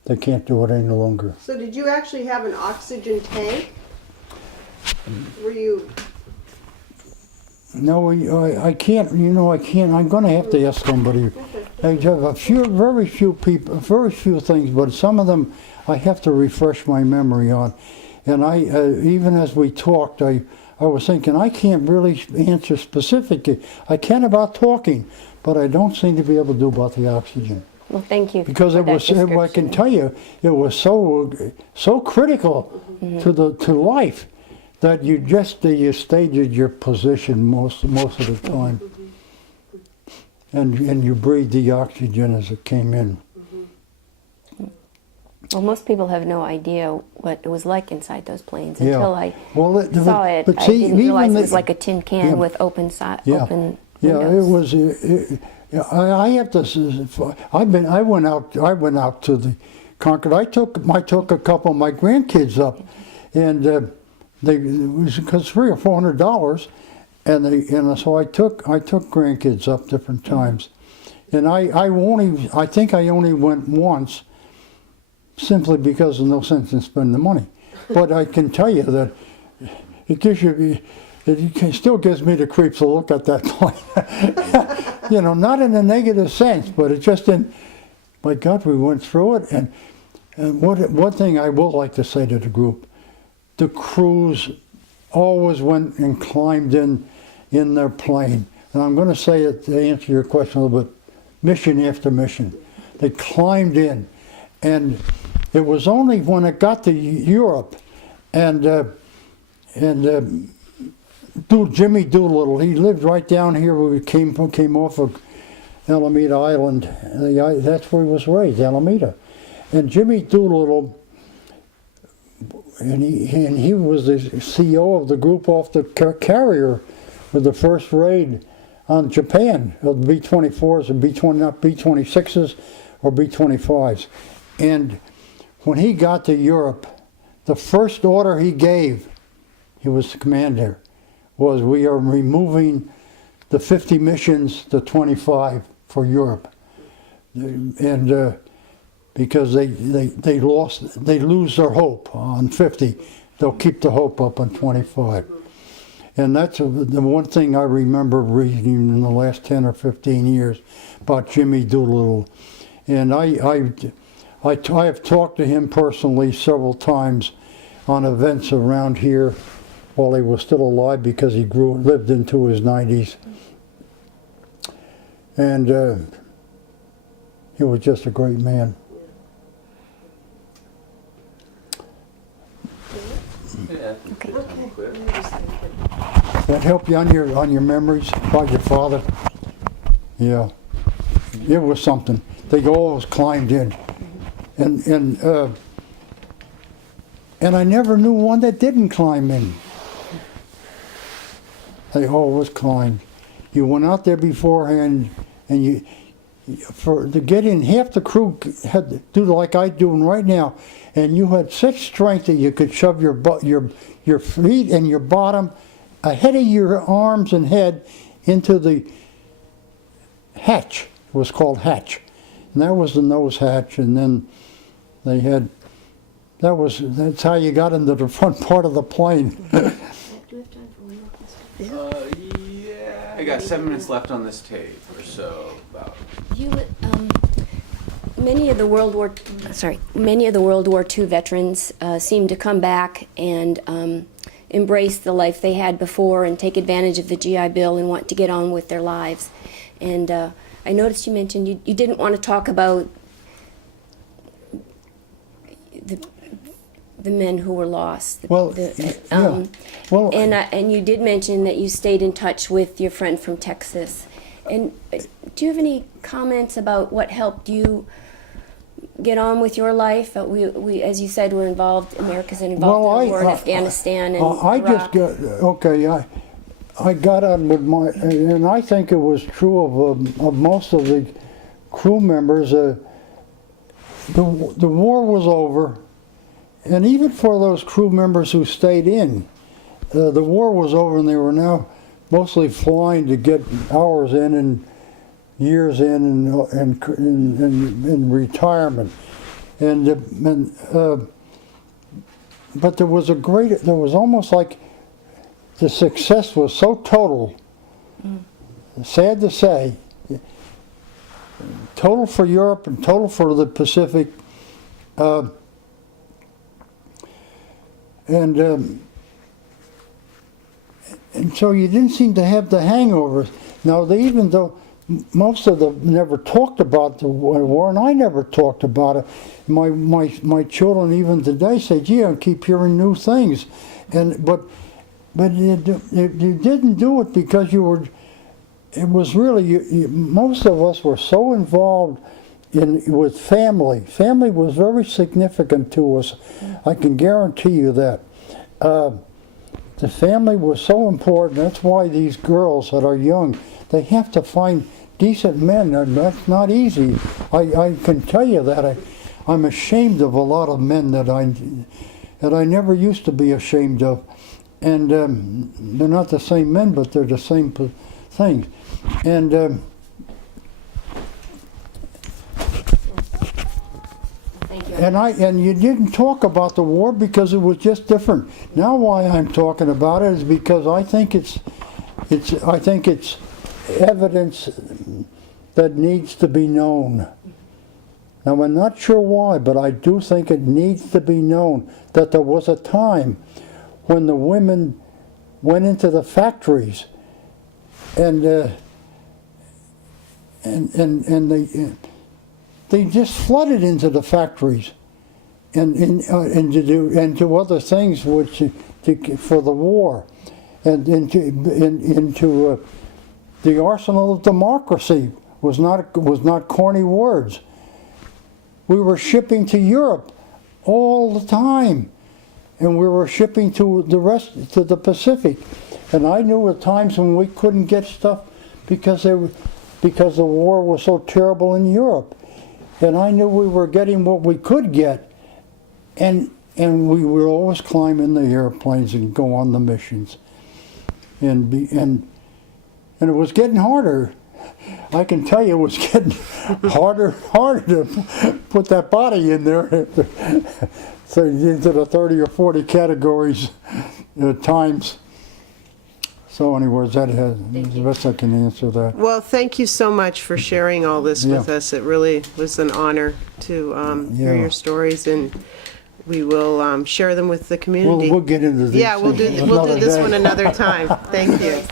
they can't do it any longer. So did you actually have an oxygen tank? Were you? No, I can't. You know, I can't. I'm going to have to ask somebody. I have very few things, but some of them I have to refresh my memory on. And even as we talked, I was thinking I can't really answer specifically. I can about talking, but I don't seem to be able to do about the oxygen. Well, thank you. Because for it that was, I can description. tell you, it was so critical to life that you stayed at your position most of the time, and you breathed the oxygen as it came in. Well, most people have no idea what it was like inside those planes Yeah. until I Well, saw it. but I see, didn't realize even it was like a tin can Yeah. with open Yeah, open yeah, windows. it was. I have to. I went out to the Concord. I took a couple of my grandkids up, and it was because $300 or $400, and so I took grandkids up different times, and I think I only went once, simply because there's no sense in spending the money. But I can tell you that it gives you. It still gives me the creeps to look at that plane. You know, not in a negative sense, but it's just in, my God, we went through it. And one thing I will like to say to the group, the crews always went and climbed in their plane. And I'm going to say it to answer your question a little bit, mission after mission. They climbed in. And it was only when it got to Europe and Jimmy Doolittle, he lived right down here where we came off of Alameda Island. That's where he was raised, Alameda. And Jimmy Doolittle, and he was the CEO of the group off the carrier with the first raid on Japan of the B-24s and not B-26s or B-25s. And when he got to Europe, the first order he gave, he was the commander, was we are removing the 50 missions to 25 for Europe, and because they lose their hope on 50, they'll keep the hope up on 25, and that's the one thing I remember reading in the last 10 or 15 years about Jimmy Doolittle, and I have talked to him personally several times on events around here while he was still alive, because he lived into his 90s. And he was just a great man. Yeah. Okay. That help you on your memories about your father? Yeah. It was something. They always climbed in. And I never knew one that didn't climb in. They always climbed. You went out there beforehand, and to get in, half the crew had to do like I'm doing right now, and you had such strength that you could shove your feet and your bottom ahead of your arms and head into the hatch. It was called hatch, and that was the nose hatch, and then they had. That's how you got into the front part of the plane. Do we have time for one more question? Yeah. I got 7 minutes left on this tape, or so about. Many of the World War II veterans seem to come back and embrace the life they had before and take advantage of the GI Bill and want to get on with their lives. And I noticed you mentioned you didn't want to talk about the men who were lost. Well, yeah. Well, And you did mention that you stayed in touch with your friend from Texas. And do you have any comments about what helped you get on with your life? We as you said, we're involved. America's involved in the war in Afghanistan and I Iraq. just got okay. I got on with my, and I think it was true of most of the crew members. The war was over, and even for those crew members who stayed in, the war was over, and they were now mostly flying to get hours in and years in and retirement, but there was almost like the success was so total. Sad to say, total for Europe and total for the Pacific, and so you didn't seem to have the hangover. Now, even though most of them never talked about the war, and I never talked about it, my children even today say, "Gee, I keep hearing new things," but you didn't do it because you were. It was really most of us were so involved with family. Family was very significant to us. I can guarantee you that. The family was so important. That's why these girls that are young, they have to find decent men, and that's not easy. I can tell you that. I'm ashamed of a lot of men that I never used to be ashamed of. And they're not the same men, but they're the same things. And and you didn't talk about the war because it was just different. Now, why I'm talking about it is because I think it's evidence that needs to be known. Now, I'm not sure why, but I do think it needs to be known that there was a time when the women went into the factories and they just flooded into the factories and to other things which for the war and into the arsenal of democracy was not corny words. We were shipping to Europe all the time, and we were shipping to the Pacific. And I knew at times when we couldn't get stuff because the war was so terrible in Europe. And I knew we were getting what we could get, and we would always climb in the airplanes and go on the missions. And it was getting harder. I can tell you it was getting harder to put that body in there. So into the 30 or 40 categories times. So anyways, that has the best I can answer that. Well, thank you so much for sharing all this with us. It really was an honor to hear your stories, and we will share them with the community. We'll get into this. Yeah, we'll do this one another time. Thank you.